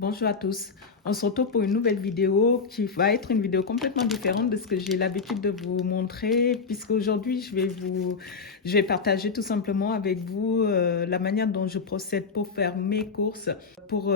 Bonjour à tous. On se retrouve pour une nouvelle vidéo qui va être une vidéo complètement différente de ce que j'ai l'habitude de vous montrer, puisque aujourd'hui je vais partager tout simplement avec vous la manière dont je procède pour faire mes courses, pour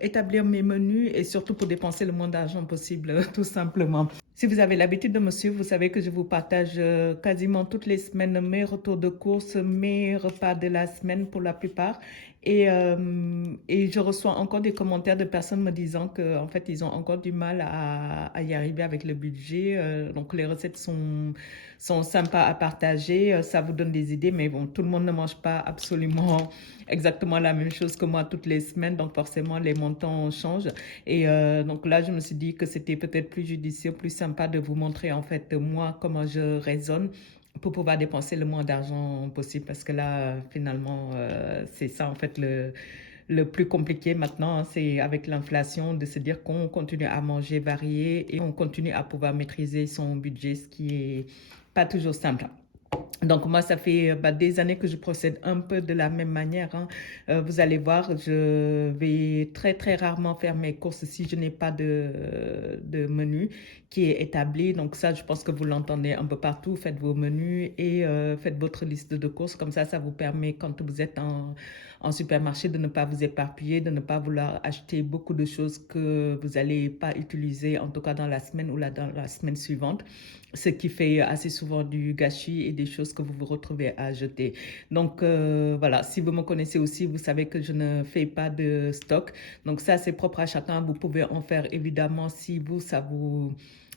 établir mes menus et surtout pour dépenser le moins d'argent possible, tout simplement. Si vous avez l'habitude de me suivre, vous savez que je vous partage quasiment toutes les semaines mes retours de courses, mes repas de la semaine pour la plupart. Et je reçois encore des commentaires de personnes me disant que en fait, ils ont encore du mal à y arriver avec le budget. Donc, les recettes sont sympas à partager. Ça vous donne des idées, mais bon, tout le monde ne mange pas absolument exactement la même chose que moi toutes les semaines. Donc, forcément, les montants changent. Donc là, je me suis dit que c'était peut-être plus judicieux, plus sympa de vous montrer en fait moi comment je raisonne pour pouvoir dépenser le moins d'argent possible parce que là, finalement, c'est ça en fait le plus compliqué maintenant, hein, c'est avec l'inflation de se dire qu'on continue à manger varié et on continue à pouvoir maîtriser son budget, ce qui est pas toujours simple. Donc moi, ça fait des années que je procède un peu de la même manière, hein. Vous allez voir, je vais très très rarement faire mes courses si je n'ai pas de menu qui est établi. Donc ça, je pense que vous l'entendez un peu partout. Faites vos menus et faites votre liste de courses. Comme ça vous permet quand vous êtes en supermarché de ne pas vous éparpiller, de ne pas vouloir acheter beaucoup de choses que vous n'allez pas utiliser, en tout cas dans la semaine ou dans la semaine suivante, ce qui fait assez souvent du gâchis et des choses que vous vous retrouvez à jeter. Donc voilà, si vous me connaissez aussi, vous savez que je ne fais pas de stock. Donc ça, c'est propre à chacun. Vous pouvez en faire évidemment si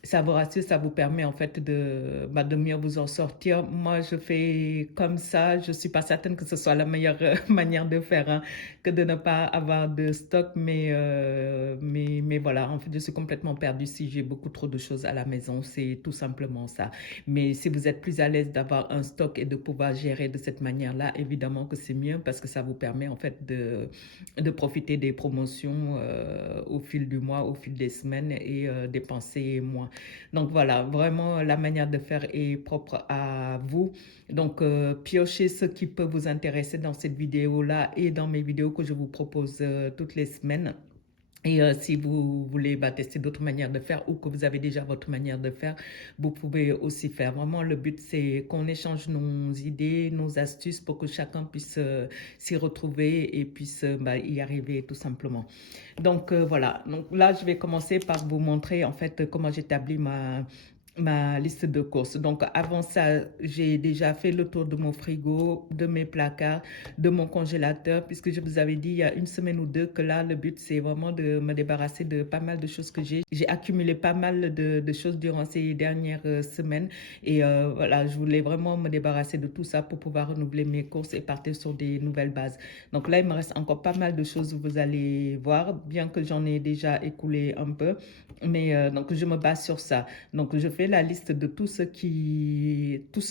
ça vous rassure, ça vous permet en fait de mieux vous en sortir. Moi, je fais comme ça. Je suis pas certaine que ce soit la meilleure manière de faire, hein, que de ne pas avoir de stock. Mais voilà, en fait, je suis complètement perdue si j'ai beaucoup trop de choses à la maison. C'est tout simplement ça. Mais si vous êtes plus à l'aise d'avoir un stock et de pouvoir gérer de cette manière-là, évidemment que c'est mieux parce que ça vous permet en fait de profiter des promotions au fil du mois, au fil des semaines et dépenser moins. Donc voilà, vraiment la manière de faire est propre à vous. Donc piochez ce qui peut vous intéresser dans cette vidéo-là et dans mes vidéos que je vous propose toutes les semaines. Et si vous voulez tester d'autres manières de faire ou que vous avez déjà votre manière de faire, vous pouvez aussi faire. Vraiment, le but, c'est qu'on échange nos idées, nos astuces pour que chacun puisse s'y retrouver et puisse y arriver tout simplement. Donc voilà, donc là, je vais commencer par vous montrer en fait comment j'établis ma liste de courses. Donc avant ça, j'ai déjà fait le tour de mon frigo, de mes placards, de mon congélateur, puisque je vous avais dit il y a une semaine ou deux que là, le but, c'est vraiment de me débarrasser de pas mal de choses que j'ai. J'ai accumulé pas mal de choses durant ces dernières semaines et voilà, je voulais vraiment me débarrasser de tout ça pour pouvoir renouveler mes courses et partir sur des nouvelles bases. Donc là, il me reste encore pas mal de choses, vous allez voir, bien que j'en ai déjà écoulé un peu, mais donc je me base sur ça. Donc, je fais la liste de tout ce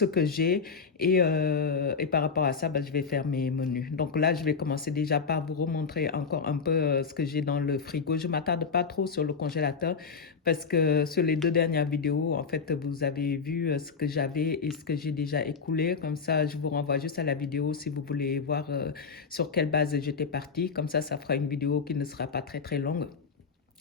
que j'ai et par rapport à ça, je vais faire mes menus. Donc là, je vais commencer déjà par vous remontrer encore un peu ce que j'ai dans le frigo. Je ne m'attarde pas trop sur le congélateur parce que sur les deux dernières vidéos, en fait, vous avez vu ce que j'avais et ce que j'ai déjà écoulé. Comme ça, je vous renvoie juste à la vidéo si vous voulez voir sur quelle base j'étais partie. Comme ça fera une vidéo qui ne sera pas très, très longue.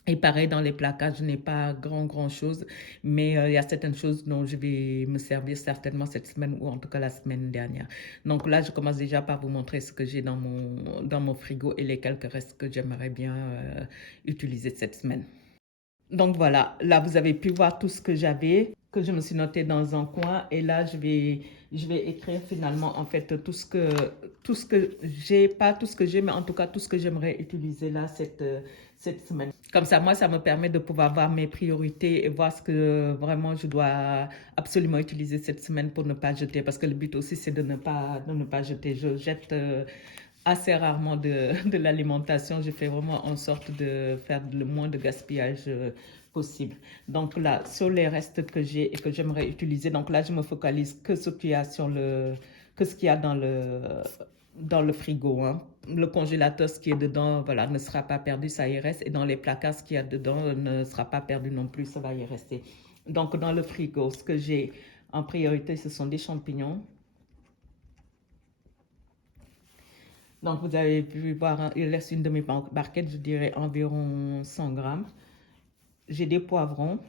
Et pareil, dans les placards, je n'ai pas grand chose, mais il y a certaines choses dont je vais me servir certainement cette semaine ou en tout cas la semaine dernière. Donc là, je commence déjà par vous montrer ce que j'ai dans mon frigo et les quelques restes que j'aimerais bien utiliser cette semaine. Donc voilà, là vous avez pu voir tout ce que j'avais, que je me suis noté dans un coin et là je vais écrire finalement en fait tout ce que j'ai, pas tout ce que j'ai, mais en tout cas tout ce que j'aimerais utiliser là cette semaine. Comme ça, moi, ça me permet de pouvoir voir mes priorités et voir ce que vraiment je dois absolument utiliser cette semaine pour ne pas jeter. Parce que le but aussi, c'est de ne pas jeter. Je jette assez rarement de l'alimentation. Je fais vraiment en sorte de faire le moins de gaspillage possible. Donc là, sur les restes que j'ai et que j'aimerais utiliser, donc là, je me focalise que ce qu'il y a que ce qu'il y a dans le frigo, hein. Le congélateur, ce qui est dedans, voilà, ne sera pas perdu, ça y reste. Et dans les placards, ce qu'il y a dedans ne sera pas perdu non plus, ça va y rester. Donc dans le frigo, ce que j'ai en priorité, ce sont des champignons, Donc, vous avez pu voir, hein, il reste une de mes barquettes, je dirais environ 100 grammes. J'ai des poivrons.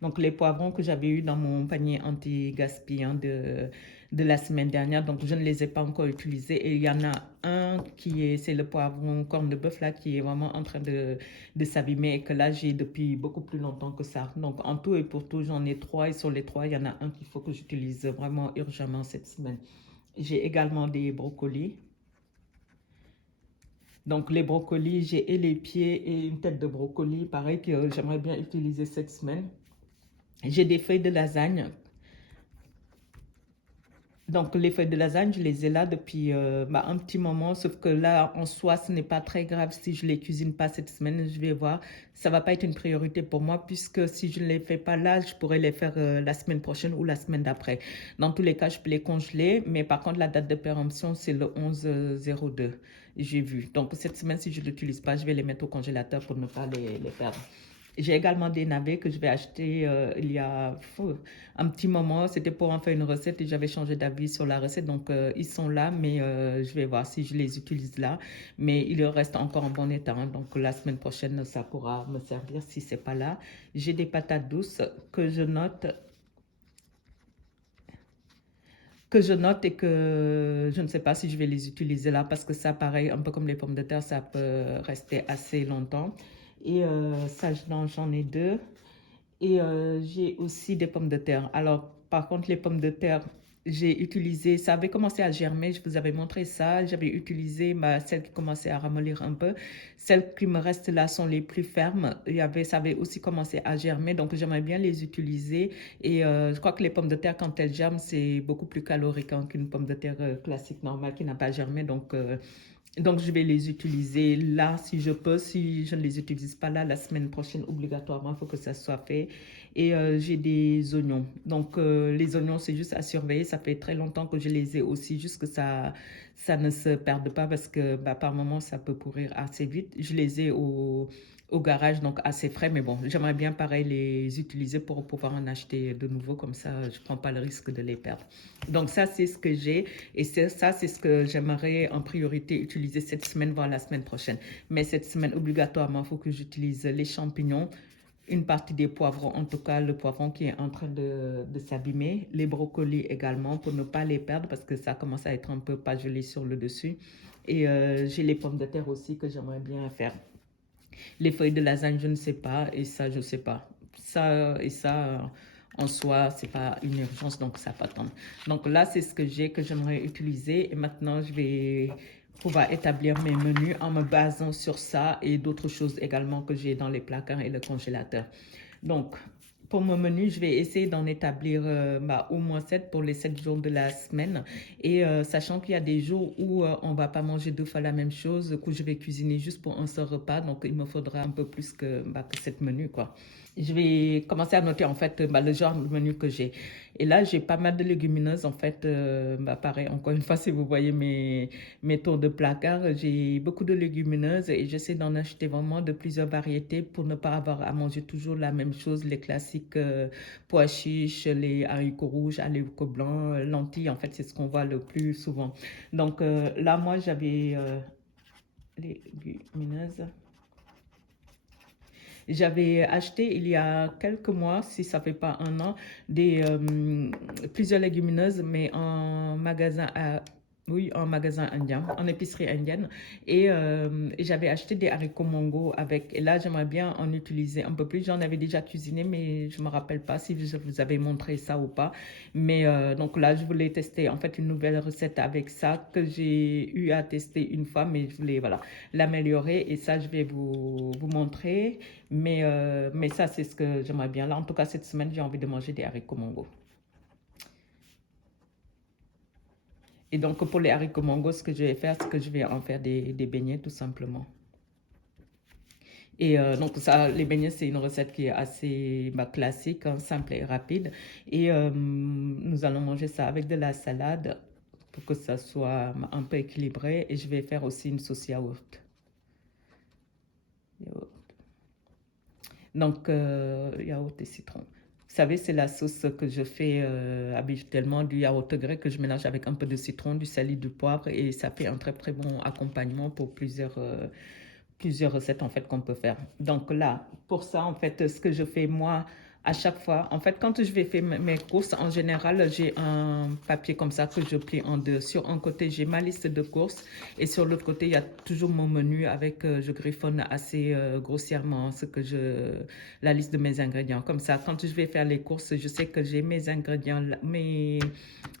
Donc, les poivrons que j'avais eu dans mon panier anti-gaspillant de la semaine dernière, donc je ne les ai pas encore utilisés. Et il y en a un c'est le poivron corne de bœuf là, qui est vraiment en train de s'abîmer et que là, j'ai depuis beaucoup plus longtemps que ça. Donc, en tout et pour tout, j'en ai trois et sur les trois, il y en a un qu'il faut que j'utilise vraiment urgemment cette semaine. J'ai également des brocolis. Donc, les brocolis, j'ai et les pieds et une tête de brocoli, pareil, que j'aimerais bien utiliser cette semaine. J'ai des feuilles de lasagne. Donc, les feuilles de lasagne, je les ai là depuis un petit moment, sauf que là, en soi, ce n'est pas très grave si je ne les cuisine pas cette semaine, je vais voir. Ça ne va pas être une priorité pour moi, puisque si je ne les fais pas là, je pourrais les faire la semaine prochaine ou la semaine d'après. Dans tous les cas, je peux les congeler, mais par contre, la date de péremption, c'est le 11/02, j'ai vu. Donc, cette semaine, si je ne l'utilise pas, je vais les mettre au congélateur pour ne pas les perdre. J'ai également des navets que je vais acheter il y a un petit moment. C'était pour en faire une recette et j'avais changé d'avis sur la recette. Donc, ils sont là, mais je vais voir si je les utilise là. Mais il reste encore en bon état, hein. Donc, la semaine prochaine, ça pourra me servir si c'est pas là. J'ai des patates douces que je note et que je ne sais pas si je vais les utiliser là parce que ça, pareil, un peu comme les pommes de terre, ça peut rester assez longtemps. Et ça, j'en ai deux. Et j'ai aussi des pommes de terre. Alors, par contre, les pommes de terre, j'ai utilisé, ça avait commencé à germer, je vous avais montré ça. J'avais utilisé celles qui commençaient à ramollir un peu. Celles qui me restent là sont les plus fermes. Ça avait aussi commencé à germer, donc j'aimerais bien les utiliser. Et je crois que les pommes de terre, quand elles germent, c'est beaucoup plus calorique, hein, qu'une pomme de terre classique normale qui n'a pas germé. Donc, je vais les utiliser là si je peux. Si je ne les utilise pas là, la semaine prochaine, obligatoirement, il faut que ça soit fait. Et j'ai des oignons. Donc, les oignons, c'est juste à surveiller. Ça fait très longtemps que je les ai aussi, juste que ça ne se perde pas parce que par moment, ça peut pourrir assez vite. Je les ai au garage, donc assez frais. Mais bon, j'aimerais bien, pareil, les utiliser pour pouvoir en acheter de nouveau. Comme ça, je ne prends pas le risque de les perdre. Donc, ça, c'est ce que j'ai. Et ça, c'est ce que j'aimerais en priorité utiliser cette semaine, voire la semaine prochaine. Mais cette semaine, obligatoirement, il faut que j'utilise les champignons, une partie des poivrons, en tout cas le poivron qui est en train de s'abîmer, les brocolis également pour ne pas les perdre parce que ça commence à être un peu pas joli sur le dessus. Et j'ai les pommes de terre aussi que j'aimerais bien faire. Les feuilles de lasagne, je ne sais pas, et ça, je ne sais pas. Ça, en soi, c'est pas une urgence, donc ça pas attendre. Donc là, c'est ce que j'ai, que j'aimerais utiliser. Et maintenant, je vais pouvoir établir mes menus en me basant sur ça et d'autres choses également que j'ai dans les placards et le congélateur. Donc, pour mon menu, je vais essayer d'en établir au moins 7 pour les 7 jours de la semaine. Et sachant qu'il y a des jours où on ne va pas manger deux fois la même chose, que je vais cuisiner juste pour un seul repas. Donc, il me faudra un peu plus que 7 menus, quoi. Je vais commencer à noter en fait le genre de menu que j'ai. Et là, j'ai pas mal de légumineuses en fait. Pareil, encore une fois, si vous voyez mes tours de placard, j'ai beaucoup de légumineuses et j'essaie d'en acheter vraiment de plusieurs variétés pour ne pas avoir à manger toujours la même chose, les classiques pois chiches, les haricots rouges, haricots blancs, lentilles. En fait, c'est ce qu'on voit le plus souvent. Donc là, moi, j'avais les légumineuses. J'avais acheté il y a quelques mois, si ça fait pas un an, plusieurs légumineuses, mais oui, en magasin indien, en épicerie indienne. Et j'avais acheté des haricots mongo avec. Et là, j'aimerais bien en utiliser un peu plus. J'en avais déjà cuisiné, mais je me rappelle pas si je vous avais montré ça ou pas. Mais donc là, je voulais tester en fait une nouvelle recette avec ça que j'ai eu à tester une fois, mais je voulais voilà l'améliorer. Et ça, je vais vous montrer. Mais ça, c'est ce que j'aimerais bien. Là, en tout cas, cette semaine, j'ai envie de manger des haricots mongo. Et donc, pour les haricots mongo, ce que je vais faire, c'est que je vais en faire des beignets, tout simplement. Et donc, ça, les beignets, c'est une recette qui est assez classique, hein, simple et rapide. Et nous allons manger ça avec de la salade pour que ça soit un peu équilibré. Et je vais faire aussi une sauce yaourt. Donc, yaourt et citron. Vous savez, c'est la sauce que je fais habituellement, du yaourt grec que je mélange avec un peu de citron, du sel et du poivre et ça fait un très très bon accompagnement pour plusieurs recettes en fait qu'on peut faire. Donc là, pour ça en fait, ce que je fais moi à chaque fois, en fait, quand je vais faire mes courses, en général, j'ai un papier comme ça que je plie en deux. Sur un côté, j'ai ma liste de courses et sur l'autre côté, il y a toujours mon menu avec, je griffonne assez grossièrement la liste de mes ingrédients. Comme ça, quand je vais faire les courses, je sais que j'ai mes ingrédients,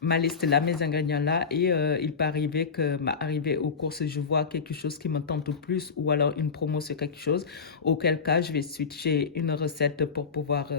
ma liste là, mes ingrédients là, et il peut arriver que, arrivé aux courses, je vois quelque chose qui me tente le plus ou alors une promo sur quelque chose, auquel cas je vais switcher une recette pour pouvoir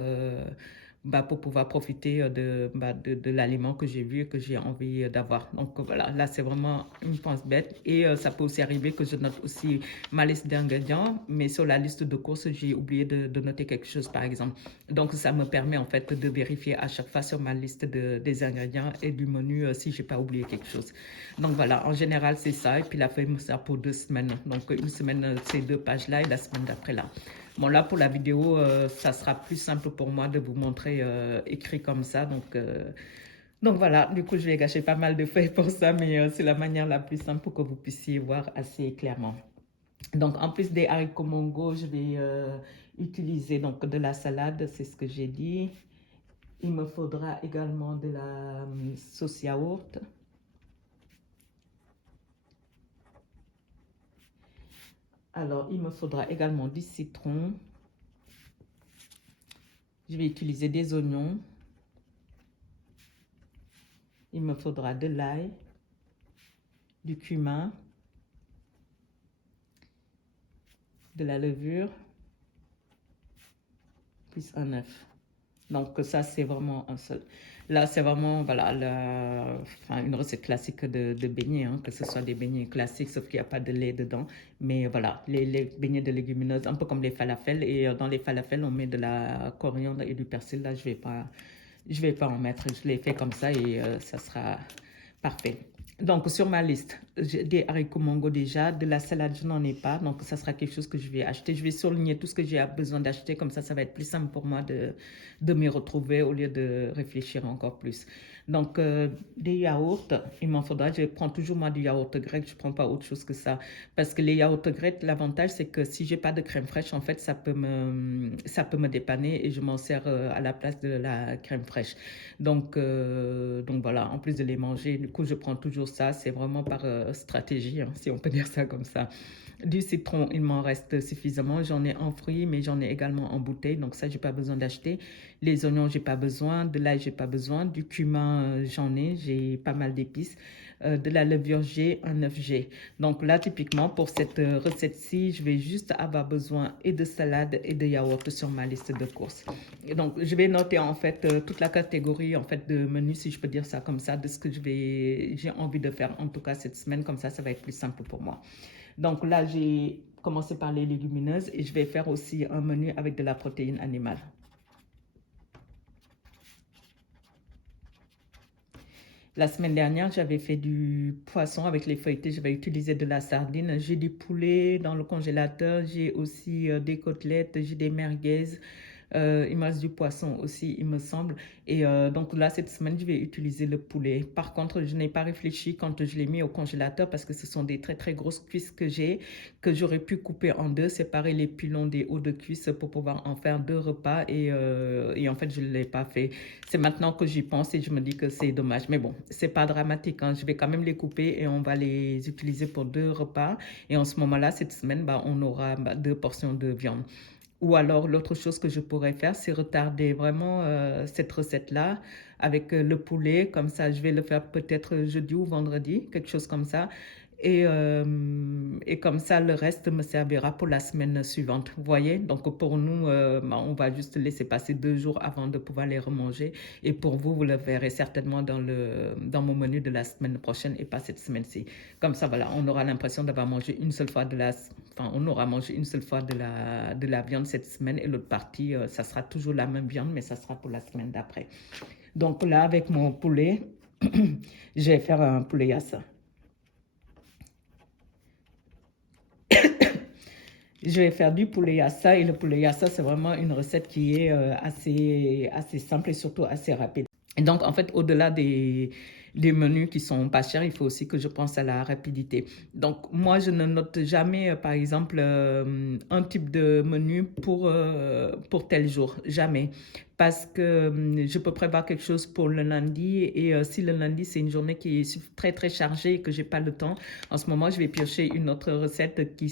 profiter de l'aliment que j'ai vu et que j'ai envie d'avoir. Donc voilà, là c'est vraiment une pense bête et ça peut aussi arriver que je note aussi ma liste d'ingrédients, mais sur la liste de courses, j'ai oublié de noter quelque chose par exemple. Donc ça me permet en fait de vérifier à chaque fois sur ma liste des ingrédients et du menu si j'ai pas oublié quelque chose. Donc voilà, en général c'est ça et puis la feuille ça pour 2 semaines. Donc une semaine c'est 2 pages là et la semaine d'après là. Bon, là, pour la vidéo, ça sera plus simple pour moi de vous montrer écrit comme ça. Donc voilà, du coup, je vais gâcher pas mal de feuilles pour ça, mais c'est la manière la plus simple pour que vous puissiez voir assez clairement. Donc, en plus des haricots mongo, je vais utiliser donc de la salade, c'est ce que j'ai dit. Il me faudra également de la sauce yaourt. Alors, il me faudra également du citron. Je vais utiliser des oignons. Il me faudra de l'ail, du cumin, de la levure, plus un œuf. Donc ça, c'est vraiment un seul. Là, c'est vraiment voilà, une recette classique de beignets, hein, que ce soit des beignets classiques, sauf qu'il n'y a pas de lait dedans. Mais voilà, les beignets de légumineuses, un peu comme les falafels. Et dans les falafels, on met de la coriandre et du persil. Là, je vais pas en mettre. Je l'ai fait comme ça et ça sera parfait. Donc, sur ma liste, j'ai des haricots mongo déjà, de la salade, je n'en ai pas. Donc, ça sera quelque chose que je vais acheter. Je vais souligner tout ce que j'ai besoin d'acheter. Comme ça va être plus simple pour moi de m'y retrouver au lieu de réfléchir encore plus. Donc, des yaourts, il m'en faudra. Je prends toujours moi du yaourt grec. Je ne prends pas autre chose que ça. Parce que les yaourts grecs, l'avantage, c'est que si j'ai pas de crème fraîche, en fait, ça peut me dépanner et je m'en sers à la place de la crème fraîche. Donc voilà, en plus de les manger, du coup, je prends toujours ça. C'est vraiment par stratégie, hein, si on peut dire ça comme ça. Du citron, il m'en reste suffisamment. J'en ai en fruits, mais j'en ai également en bouteille. Donc ça, j'ai pas besoin d'acheter. Les oignons, j'ai pas besoin. De l'ail, j'ai pas besoin. Du cumin, j'en ai. J'ai pas mal d'épices. De la levure, j'ai un œuf, j'ai. Donc là, typiquement, pour cette recette-ci, je vais juste avoir besoin et de salade et de yaourt sur ma liste de courses. Et donc, je vais noter en fait toute la catégorie en fait de menus, si je peux dire ça comme ça, de ce que j'ai envie de faire en tout cas cette semaine. Comme ça va être plus simple pour moi. Donc là, j'ai commencé par les légumineuses et je vais faire aussi un menu avec de la protéine animale. La semaine dernière, j'avais fait du poisson avec les feuilletés. Je vais utiliser de la sardine. J'ai du poulet dans le congélateur. J'ai aussi des côtelettes. J'ai des merguez. Il me reste du poisson aussi, il me semble. Et donc là, cette semaine, je vais utiliser le poulet. Par contre, je n'ai pas réfléchi quand je l'ai mis au congélateur parce que ce sont des très très grosses cuisses que j'ai, que j'aurais pu couper en deux, séparer les pilons des hauts de cuisse pour pouvoir en faire 2 repas. Et en fait, je ne l'ai pas fait. C'est maintenant que j'y pense et je me dis que c'est dommage. Mais bon, c'est pas dramatique, hein. Je vais quand même les couper et on va les utiliser pour 2 repas. Et en ce moment-là, cette semaine, on aura 2 portions de viande. Ou alors, l'autre chose que je pourrais faire, c'est retarder vraiment cette recette-là avec le poulet. Comme ça, je vais le faire peut-être jeudi ou vendredi, quelque chose comme ça. Et comme ça, le reste me servira pour la semaine suivante. Vous voyez? Donc, pour nous, on va juste laisser passer 2 jours avant de pouvoir les remanger. Et pour vous, vous le verrez certainement dans mon menu de la semaine prochaine et pas cette semaine-ci. Comme ça, voilà, on aura l'impression d'avoir mangé une seule fois on aura mangé une seule fois de la viande cette semaine et l'autre partie, ça sera toujours la même viande, mais ça sera pour la semaine d'après. Donc là, avec mon poulet, je vais faire un poulet yassa. Je vais faire du poulet yassa et le poulet yassa, c'est vraiment une recette qui est assez simple et surtout assez rapide. Et donc, en fait, au-delà des menus qui sont pas chers, il faut aussi que je pense à la rapidité. Donc, moi, je ne note jamais, par exemple, un type de menu pour tel jour. Jamais. Parce que je peux prévoir quelque chose pour le lundi et si le lundi, c'est une journée qui est très, très chargée et que j'ai pas le temps, en ce moment, je vais piocher une autre recette qui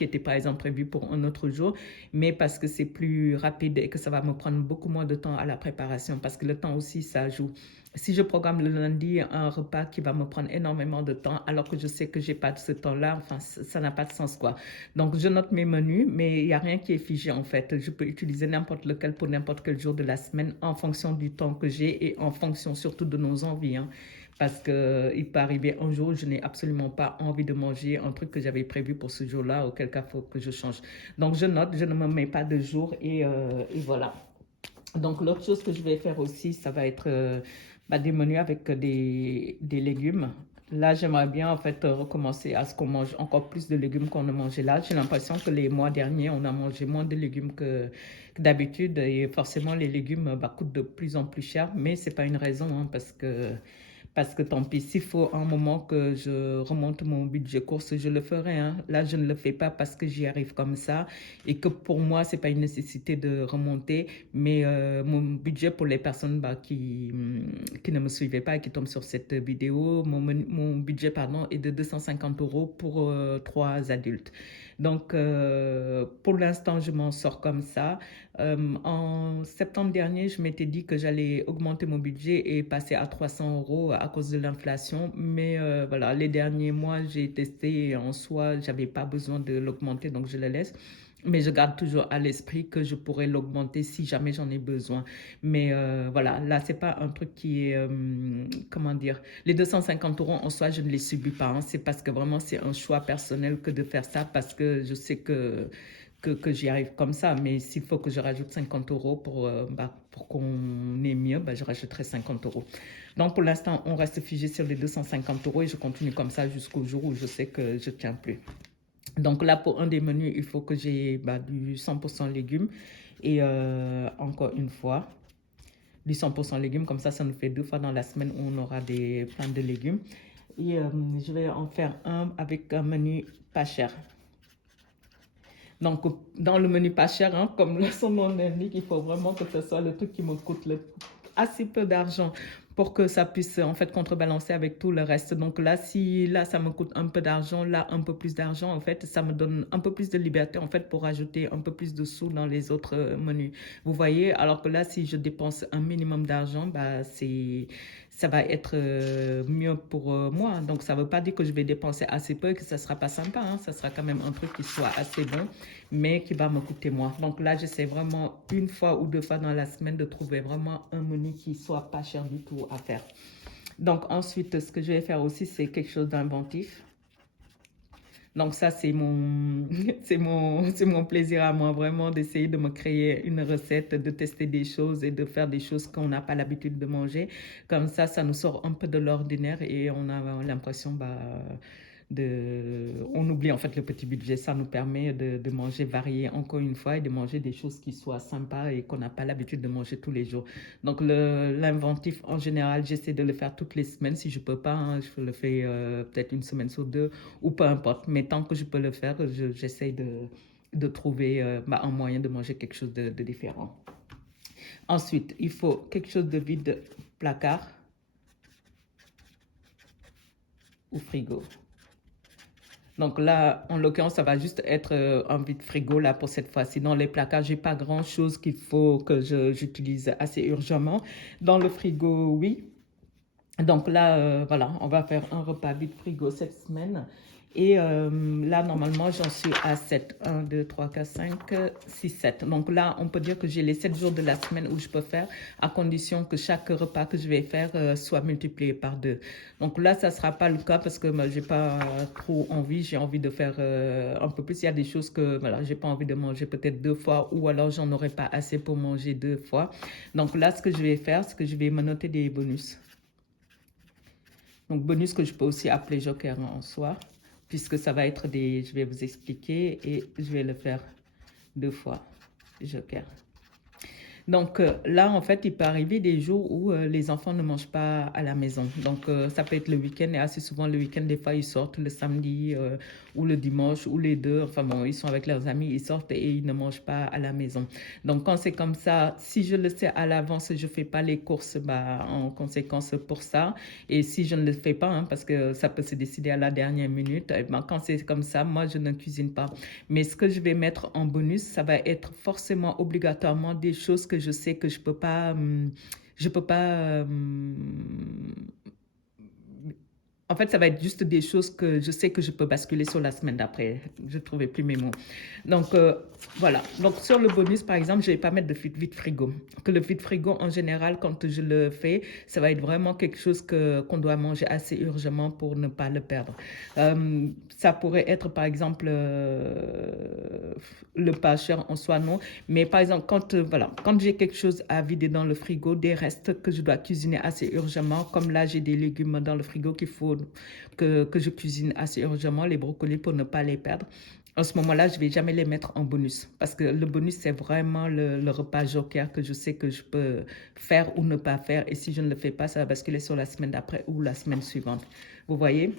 était par exemple prévue pour un autre jour, mais parce que c'est plus rapide et que ça va me prendre beaucoup moins de temps à la préparation, parce que le temps aussi, ça joue. Si je programme le lundi un repas qui va me prendre énormément de temps, alors que je sais que j'ai pas ce temps-là, enfin, ça n'a pas de sens, quoi. Donc, je note mes menus, mais il n'y a rien qui est figé, en fait. Je peux utiliser n'importe lequel pour n'importe quel jour de la semaine en fonction du temps que j'ai et en fonction surtout de nos envies, hein. Parce qu'il peut arriver un jour où je n'ai absolument pas envie de manger un truc que j'avais prévu pour ce jour-là, auquel cas il faut que je change. Donc je note, je ne me mets pas de jour et voilà. Donc l'autre chose que je vais faire aussi, ça va être des menus avec des légumes. Là, j'aimerais bien en fait recommencer à ce qu'on mange encore plus de légumes qu'on ne mangeait là. J'ai l'impression que les mois derniers, on a mangé moins de légumes que d'habitude et forcément les légumes coûtent de plus en plus cher, mais c'est pas une raison hein, parce que tant pis, s'il faut un moment que je remonte mon budget course, je le ferai, hein. Là, je ne le fais pas parce que j'y arrive comme ça et que pour moi, c'est pas une nécessité de remonter. Mais mon budget pour les personnes qui ne me suivaient pas et qui tombent sur cette vidéo, mon budget pardon, est de 250 euros pour 3 adultes. Donc, pour l'instant, je m'en sors comme ça. En septembre dernier, je m'étais dit que j'allais augmenter mon budget et passer à 300 euros à cause de l'inflation. Mais voilà, les derniers mois, j'ai testé et en soi, j'avais pas besoin de l'augmenter, donc je le laisse. Mais je garde toujours à l'esprit que je pourrais l'augmenter si jamais j'en ai besoin. Mais voilà, là, c'est pas un truc qui est, comment dire, les 250 euros en soi, je ne les subis pas, hein. C'est parce que vraiment, c'est un choix personnel que de faire ça parce que je sais que j'y arrive comme ça. Mais s'il faut que je rajoute 50 euros pour qu'on ait mieux, je rajouterai 50 euros. Donc pour l'instant, on reste figé sur les 250 euros et je continue comme ça jusqu'au jour où je sais que je ne tiens plus. Donc là, pour un des menus, il faut que j'ai du 100% légumes. Et encore une fois, du 100% légumes, comme ça nous fait 2 fois dans la semaine où on aura des plants de légumes. Et je vais en faire un avec un menu pas cher. Donc, dans le menu pas cher, hein, comme son nom l'indique, il faut vraiment que ce soit le truc qui me coûte assez peu d'argent pour que ça puisse en fait contrebalancer avec tout le reste. Donc là, si là ça me coûte un peu d'argent, là un peu plus d'argent, en fait, ça me donne un peu plus de liberté en fait pour ajouter un peu plus de sous dans les autres menus. Vous voyez, alors que là, si je dépense un minimum d'argent, ça va être mieux pour moi. Donc ça ne veut pas dire que je vais dépenser assez peu et que ça ne sera pas sympa, hein. Ça sera quand même un truc qui soit assez bon, mais qui va me coûter moins. Donc là, j'essaie vraiment 1 fois ou 2 fois dans la semaine de trouver vraiment un menu qui soit pas cher du tout à faire. Donc ensuite, ce que je vais faire aussi, c'est quelque chose d'inventif. Donc ça, c'est mon, c'est mon plaisir à moi, vraiment, d'essayer de me créer une recette, de tester des choses et de faire des choses qu'on n'a pas l'habitude de manger. Comme ça nous sort un peu de l'ordinaire et on a l'impression, on oublie en fait le petit budget. Ça nous permet de manger varié encore une fois et de manger des choses qui soient sympas et qu'on n'a pas l'habitude de manger tous les jours. Donc l'inventif, en général, j'essaie de le faire toutes les semaines. Si je peux pas, hein, je le fais peut-être une semaine sur deux ou peu importe. Mais tant que je peux le faire, j'essaie de trouver un moyen de manger quelque chose de différent. Ensuite, il faut quelque chose de vide, placard ou frigo. Donc là, en l'occurrence, ça va juste être un vide frigo là pour cette fois-ci. Dans les placards, j'ai pas grand-chose qu'il faut que j'utilise assez urgemment. Dans le frigo, oui. Donc là, voilà, on va faire un repas vide frigo cette semaine. Et là, normalement, j'en suis à 7. 1, 2, 3, 4, 5, 6, 7. Donc là, on peut dire que j'ai les 7 jours de la semaine où je peux faire, à condition que chaque repas que je vais faire soit multiplié par 2. Donc là, ça ne sera pas le cas parce que je n'ai pas trop envie. J'ai envie de faire un peu plus. Il y a des choses que voilà, je n'ai pas envie de manger peut-être 2 fois ou alors j'en aurai pas assez pour manger 2 fois. Donc là, ce que je vais faire, c'est que je vais me noter des bonus. Donc bonus que je peux aussi appeler joker en soi. puisque ça va être des... Je vais vous expliquer et je vais le faire 2 fois. Joker. Donc là, en fait, il peut arriver des jours où les enfants ne mangent pas à la maison. Donc ça peut être le week-end et assez souvent le week-end, des fois, ils sortent le samedi ou le dimanche ou les deux. Enfin bon, ils sont avec leurs amis, ils sortent et ils ne mangent pas à la maison. Donc quand c'est comme ça, si je le sais à l'avance, je ne fais pas les courses bah, en conséquence pour ça. Et si je ne le fais pas, hein, parce que ça peut se décider à la dernière minute, eh ben, quand c'est comme ça, moi, je ne cuisine pas. Mais ce que je vais mettre en bonus, ça va être forcément obligatoirement des choses que je sais que je peux pas, en fait, ça va être juste des choses que je sais que je peux basculer sur la semaine d'après. Je ne trouvais plus mes mots. Donc, voilà. Donc, sur le bonus, par exemple, je ne vais pas mettre de vide-frigo. Que le vide-frigo, en général, quand je le fais, ça va être vraiment quelque chose qu'on doit manger assez urgemment pour ne pas le perdre. Ça pourrait être, par exemple, le pas cher en soi, non. Mais par exemple, voilà, quand j'ai quelque chose à vider dans le frigo, des restes que je dois cuisiner assez urgemment, comme là, j'ai des légumes dans le frigo qu'il faut que je cuisine assez urgemment, les brocolis pour ne pas les perdre. En ce moment-là, je ne vais jamais les mettre en bonus parce que le bonus, c'est vraiment le repas joker que je sais que je peux faire ou ne pas faire. Et si je ne le fais pas, ça va basculer sur la semaine d'après ou la semaine suivante. Vous voyez?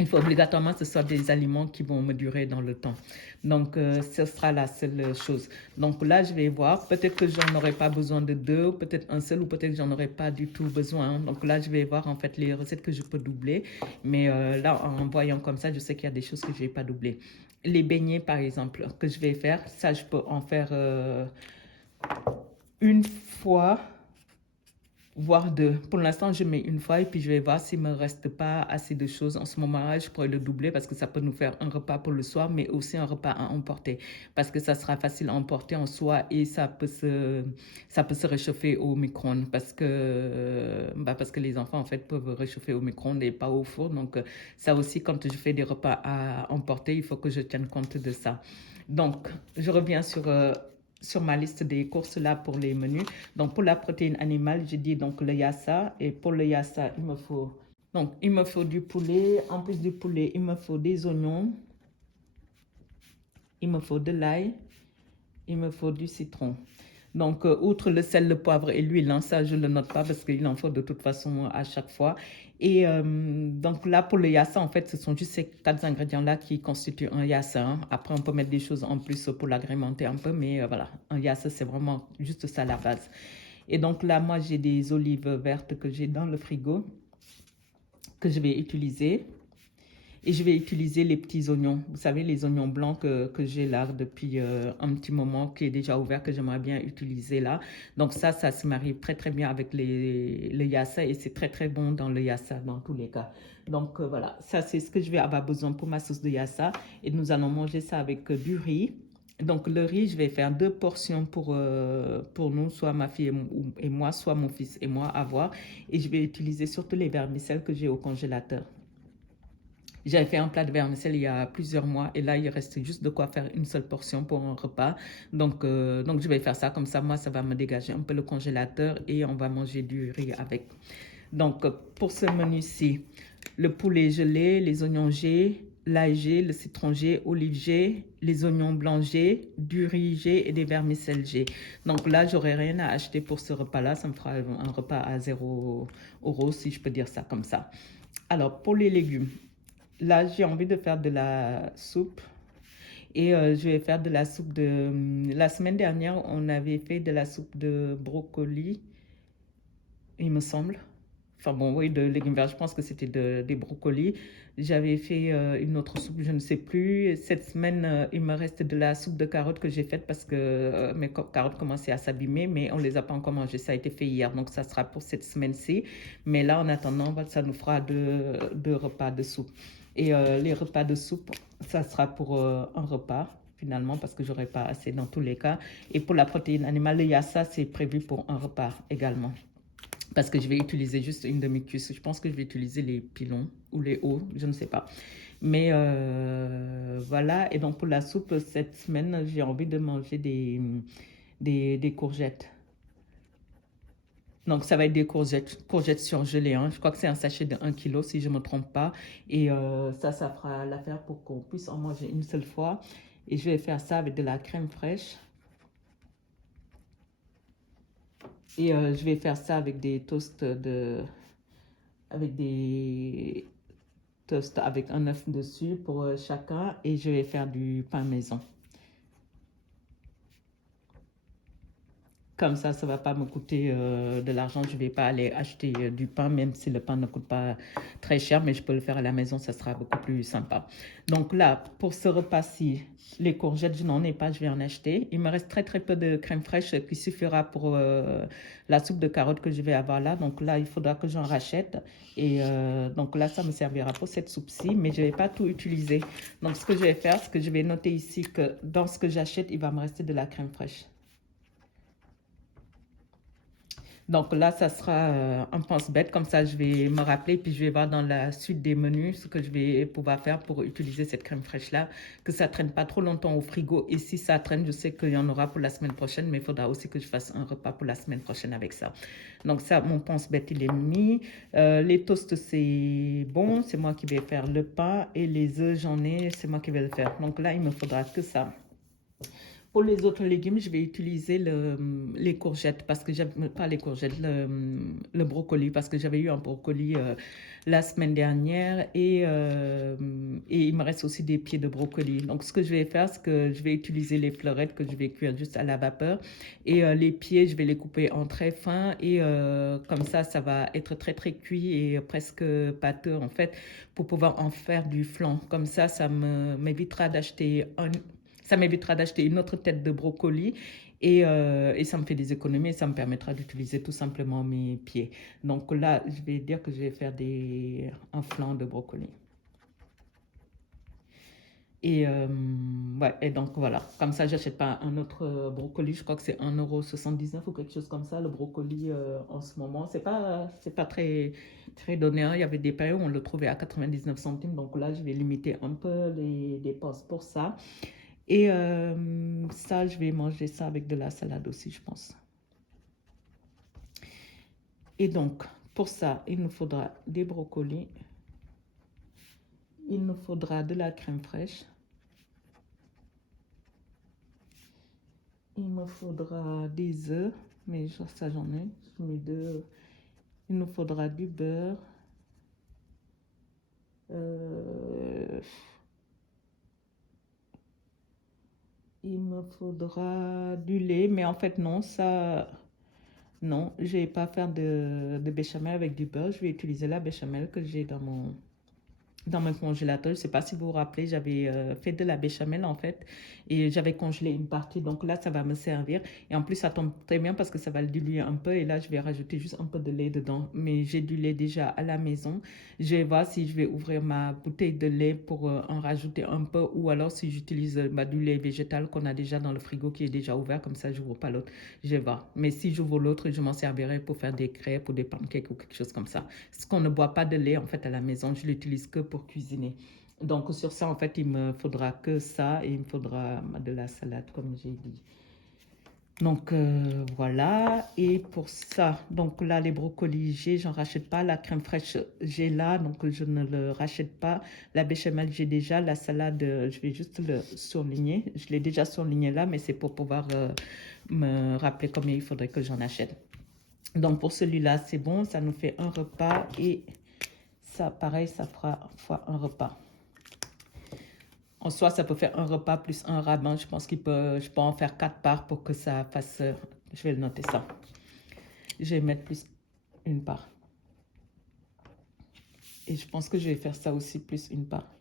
Il faut obligatoirement que ce soit des aliments qui vont me durer dans le temps. Donc, ce sera la seule chose. Donc là, je vais voir. Peut-être que j'en aurai pas besoin de deux, peut-être un seul, ou peut-être que j'en aurai pas du tout besoin. Donc là, je vais voir en fait les recettes que je peux doubler. Mais là, en voyant comme ça, je sais qu'il y a des choses que je vais pas doubler. Les beignets, par exemple, que je vais faire, ça, je peux en faire une fois voire deux. Pour l'instant, je mets une fois et puis je vais voir s'il ne me reste pas assez de choses. En ce moment-là, je pourrais le doubler parce que ça peut nous faire un repas pour le soir, mais aussi un repas à emporter parce que ça sera facile à emporter en soi et ça peut se réchauffer au micro-ondes parce que les enfants, en fait, peuvent réchauffer au micro-ondes et pas au four. Donc, ça aussi, quand je fais des repas à emporter, il faut que je tienne compte de ça. Donc, je reviens sur ma liste des courses là pour les menus. Donc, pour la protéine animale, j'ai dit donc le yassa. Et pour le yassa, il me faut du poulet. En plus du poulet, il me faut des oignons. Il me faut de l'ail. Il me faut du citron. Donc, outre le sel, le poivre et l'huile, hein, ça, je ne le note pas parce qu'il en faut de toute façon à chaque fois. Et donc là, pour le yassa, en fait, ce sont juste ces 4 ingrédients-là qui constituent un yassa, hein. Après, on peut mettre des choses en plus pour l'agrémenter un peu, mais voilà, un yassa, c'est vraiment juste ça la base. Et donc là, moi, j'ai des olives vertes que j'ai dans le frigo que je vais utiliser. Et je vais utiliser les petits oignons. Vous savez, les oignons blancs que j'ai là depuis un petit moment, qui est déjà ouvert, que j'aimerais bien utiliser là. Donc ça se marie très très bien avec le yassa et c'est très très bon dans le yassa dans tous les cas. Donc voilà, ça c'est ce que je vais avoir besoin pour ma sauce de yassa. Et nous allons manger ça avec du riz. Donc le riz, je vais faire 2 portions pour nous, soit ma fille et moi, soit mon fils et moi à voir. Et je vais utiliser surtout les vermicelles que j'ai au congélateur. J'avais fait un plat de vermicelle il y a plusieurs mois et là, il reste juste de quoi faire une seule portion pour un repas. Donc je vais faire ça comme ça. Moi, ça va me dégager un peu le congélateur et on va manger du riz avec. Donc, pour ce menu-ci, le poulet gelé, les oignons G, l'ail G, le citron G, olive G, les oignons blancs G, du riz G et des vermicelles G. Donc là, j'aurai rien à acheter pour ce repas-là. Ça me fera un repas à 0 € si je peux dire ça comme ça. Alors, pour les légumes. Là, j'ai envie de faire de la soupe et je vais faire de la soupe de... La semaine dernière, on avait fait de la soupe de brocoli, il me semble. Enfin bon, oui, de légumes verts, je pense que c'était des brocolis. J'avais fait une autre soupe, je ne sais plus. Cette semaine, il me reste de la soupe de carottes que j'ai faite parce que mes carottes commençaient à s'abîmer, mais on ne les a pas encore mangées. Ça a été fait hier, donc ça sera pour cette semaine-ci. Mais là, en attendant, ça nous fera deux repas de soupe. Et les repas de soupe, ça sera pour un repas finalement parce que j'aurai pas assez dans tous les cas. Et pour la protéine animale, le yassa, c'est prévu pour un repas également. Parce que je vais utiliser juste une demi-cuisse. Je pense que je vais utiliser les pilons ou les hauts, je ne sais pas. Mais voilà, et donc pour la soupe, cette semaine, j'ai envie de manger des courgettes. Donc, ça va être des courgettes surgelées, hein. Je crois que c'est un sachet de 1 kg si je ne me trompe pas. Et ça fera l'affaire pour qu'on puisse en manger une seule fois. Et je vais faire ça avec de la crème fraîche. Et je vais faire ça avec des toasts avec des toasts avec un œuf dessus pour chacun. Et je vais faire du pain maison. Comme ça ne va pas me coûter de l'argent. Je ne vais pas aller acheter du pain, même si le pain ne coûte pas très cher, mais je peux le faire à la maison, ça sera beaucoup plus sympa. Donc là, pour ce repas-ci, les courgettes, je n'en ai pas, je vais en acheter. Il me reste très très peu de crème fraîche qui suffira pour la soupe de carottes que je vais avoir là. Donc là, il faudra que j'en rachète. Et donc là, ça me servira pour cette soupe-ci, mais je ne vais pas tout utiliser. Donc ce que je vais faire, c'est que je vais noter ici que dans ce que j'achète, il va me rester de la crème fraîche. Donc là, ça sera un pense-bête. Comme ça, je vais me rappeler, puis je vais voir dans la suite des menus ce que je vais pouvoir faire pour utiliser cette crème fraîche-là, que ça ne traîne pas trop longtemps au frigo. Et si ça traîne, je sais qu'il y en aura pour la semaine prochaine, mais il faudra aussi que je fasse un repas pour la semaine prochaine avec ça. Donc ça, mon pense-bête, il est mis. Les toasts, c'est bon. C'est moi qui vais faire le pain. Et les œufs, j'en ai. C'est moi qui vais le faire. Donc là, il me faudra que ça. Pour les autres légumes, je vais utiliser les courgettes, parce que j'aime pas les courgettes, le brocoli, parce que j'avais eu un brocoli la semaine dernière et il me reste aussi des pieds de brocoli. Donc, ce que je vais faire, c'est que je vais utiliser les fleurettes que je vais cuire juste à la vapeur et les pieds, je vais les couper en très fin et comme ça va être très très cuit et presque pâteux en fait pour pouvoir en faire du flan. Comme ça m'évitera d'acheter une autre tête de brocoli et ça me fait des économies et ça me permettra d'utiliser tout simplement mes pieds. Donc là, je vais dire que je vais faire un flan de brocoli. Et, ouais, et donc voilà, comme ça, j'achète pas un autre brocoli. Je crois que c'est 1,79 € ou quelque chose comme ça, le brocoli en ce moment. C'est pas très, très donné, hein. Il y avait des périodes où on le trouvait à 99 centimes. Donc là, je vais limiter un peu les dépenses pour ça. Et ça, je vais manger ça avec de la salade aussi, je pense. Et donc, pour ça, il nous faudra des brocolis. Il nous faudra de la crème fraîche. Il me faudra des œufs, mais ça j'en ai. Je mets deux. Il nous faudra du beurre. Il me faudra du lait, mais en fait non, ça... Non, je ne vais pas faire de béchamel avec du beurre. Je vais utiliser la béchamel que j'ai dans mon congélateur. Je ne sais pas si vous vous rappelez, j'avais fait de la béchamel en fait et j'avais congelé une partie. Donc là, ça va me servir. Et en plus, ça tombe très bien parce que ça va le diluer un peu. Et là, je vais rajouter juste un peu de lait dedans. Mais j'ai du lait déjà à la maison. Je vais voir si je vais ouvrir ma bouteille de lait pour en rajouter un peu ou alors si j'utilise du lait végétal qu'on a déjà dans le frigo qui est déjà ouvert. Comme ça, je n'ouvre pas l'autre. Je vais voir. Mais si j'ouvre l'autre, je m'en servirai pour faire des crêpes ou des pancakes ou quelque chose comme ça. Parce qu'on ne boit pas de lait en fait à la maison. Je l'utilise que pour cuisiner. Donc sur ça, en fait, il me faudra que ça et il me faudra de la salade, comme j'ai dit. Donc voilà, et pour ça, donc là les brocolis j'en rachète pas, la crème fraîche j'ai là, donc je ne le rachète pas. La béchamel j'ai déjà, la salade je vais juste le surligner, je l'ai déjà surligné là, mais c'est pour pouvoir me rappeler combien il faudrait que j'en achète. Donc pour celui-là c'est bon, ça nous fait un repas et ça pareil, ça fera fois un repas. En soi, ça peut faire un repas plus un ramen. Je pense je peux en faire 4 parts pour que ça fasse... je vais le noter ça. Je vais mettre plus une part. Et je pense que je vais faire ça aussi plus une part.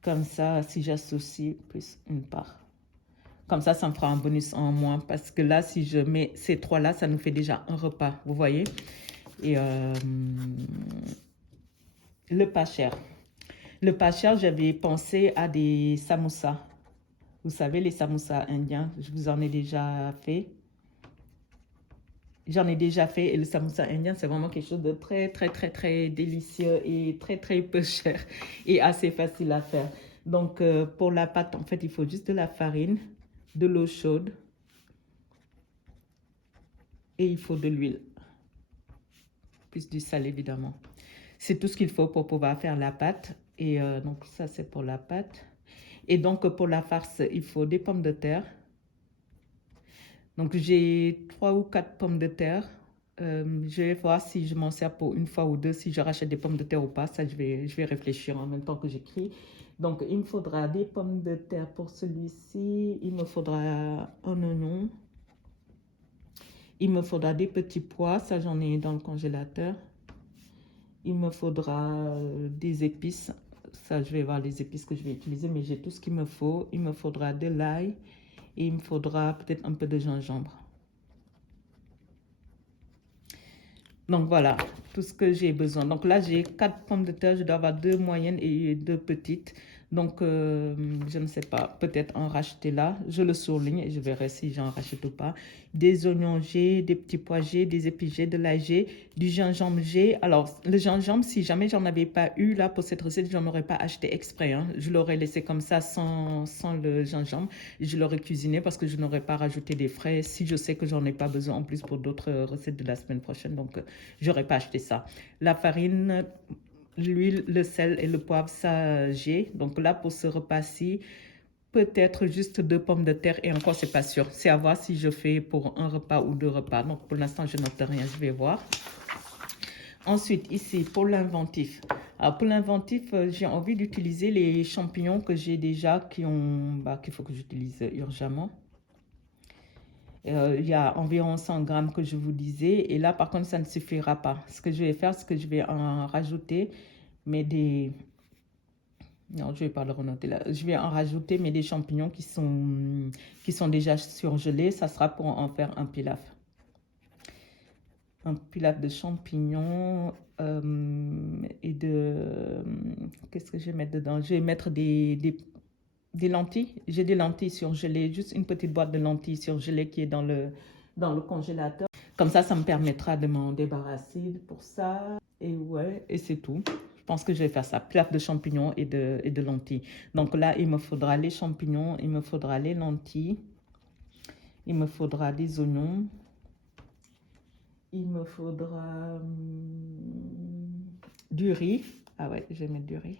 Comme ça, si j'associe plus une part. Comme ça me fera un bonus en moins. Parce que là, si je mets ces trois-là, ça nous fait déjà un repas. Vous voyez? Et le pas cher. Le pas cher, j'avais pensé à des samoussas. Vous savez, les samoussas indiens, je vous en ai déjà fait. J'en ai déjà fait et le samoussa indien, c'est vraiment quelque chose de très, très, très, très délicieux et très, très peu cher et assez facile à faire. Donc, pour la pâte, en fait, il faut juste de la farine, de l'eau chaude, Et il faut de l'huile, plus du sel évidemment. C'est tout ce qu'il faut pour pouvoir faire la pâte. Et donc ça c'est pour la pâte. Et donc pour la farce, il faut des pommes de terre. Donc j'ai 3 ou 4 pommes de terre. Je vais voir si je m'en sers pour une fois ou deux, si je rachète des pommes de terre ou pas. Ça, je vais réfléchir en même temps que j'écris. Donc, il me faudra des pommes de terre pour celui-ci. Il me faudra un oignon. Il me faudra des petits pois. Ça, j'en ai dans le congélateur. Il me faudra des épices. Ça, je vais voir les épices que je vais utiliser, mais j'ai tout ce qu'il me faut. Il me faudra de l'ail et il me faudra peut-être un peu de gingembre. Donc voilà, tout ce que j'ai besoin. Donc là, j'ai 4 pommes de terre. Je dois avoir 2 moyennes et 2 petites. Donc, je ne sais pas, peut-être en racheter là. Je le souligne et je verrai si j'en rachète ou pas. Des oignons G, des petits pois G, des épices G, de l'ail G, du gingembre G. Alors, le gingembre, si jamais j'en avais pas eu là pour cette recette, je n'en aurais pas acheté exprès, hein. Je l'aurais laissé comme ça sans le gingembre. Je l'aurais cuisiné parce que je n'aurais pas rajouté des frais si je sais que j'en ai pas besoin en plus pour d'autres recettes de la semaine prochaine. Donc, j'aurais pas acheté ça. La farine, l'huile, le sel et le poivre, ça j'ai. Donc là, pour ce repas-ci, peut-être juste 2 pommes de terre et encore, c'est pas sûr. C'est à voir si je fais pour un repas ou 2 repas. Donc pour l'instant, je note rien, je vais voir. Ensuite, ici, pour l'inventif. Alors pour l'inventif, j'ai envie d'utiliser les champignons que j'ai déjà, qu'il faut que j'utilise urgemment. Il y a environ 100 grammes que je vous disais. Et là, par contre, ça ne suffira pas. Ce que je vais faire, c'est que je vais en rajouter, mais des... Non, je ne vais pas le renoter là. Je vais en rajouter, mais des champignons qui sont déjà surgelés. Ça sera pour en faire un pilaf. Un pilaf de champignons et de... Qu'est-ce que je vais mettre dedans? Je vais mettre des lentilles. J'ai des lentilles surgelées, juste une petite boîte de lentilles surgelées qui est dans le congélateur. Comme ça me permettra de m'en débarrasser pour ça. Et ouais, et c'est tout. Je pense que je vais faire ça. Pilaf de champignons et de lentilles. Donc là, il me faudra les champignons, il me faudra les lentilles, il me faudra des oignons, il me faudra du riz. Ah ouais, je vais mettre du riz.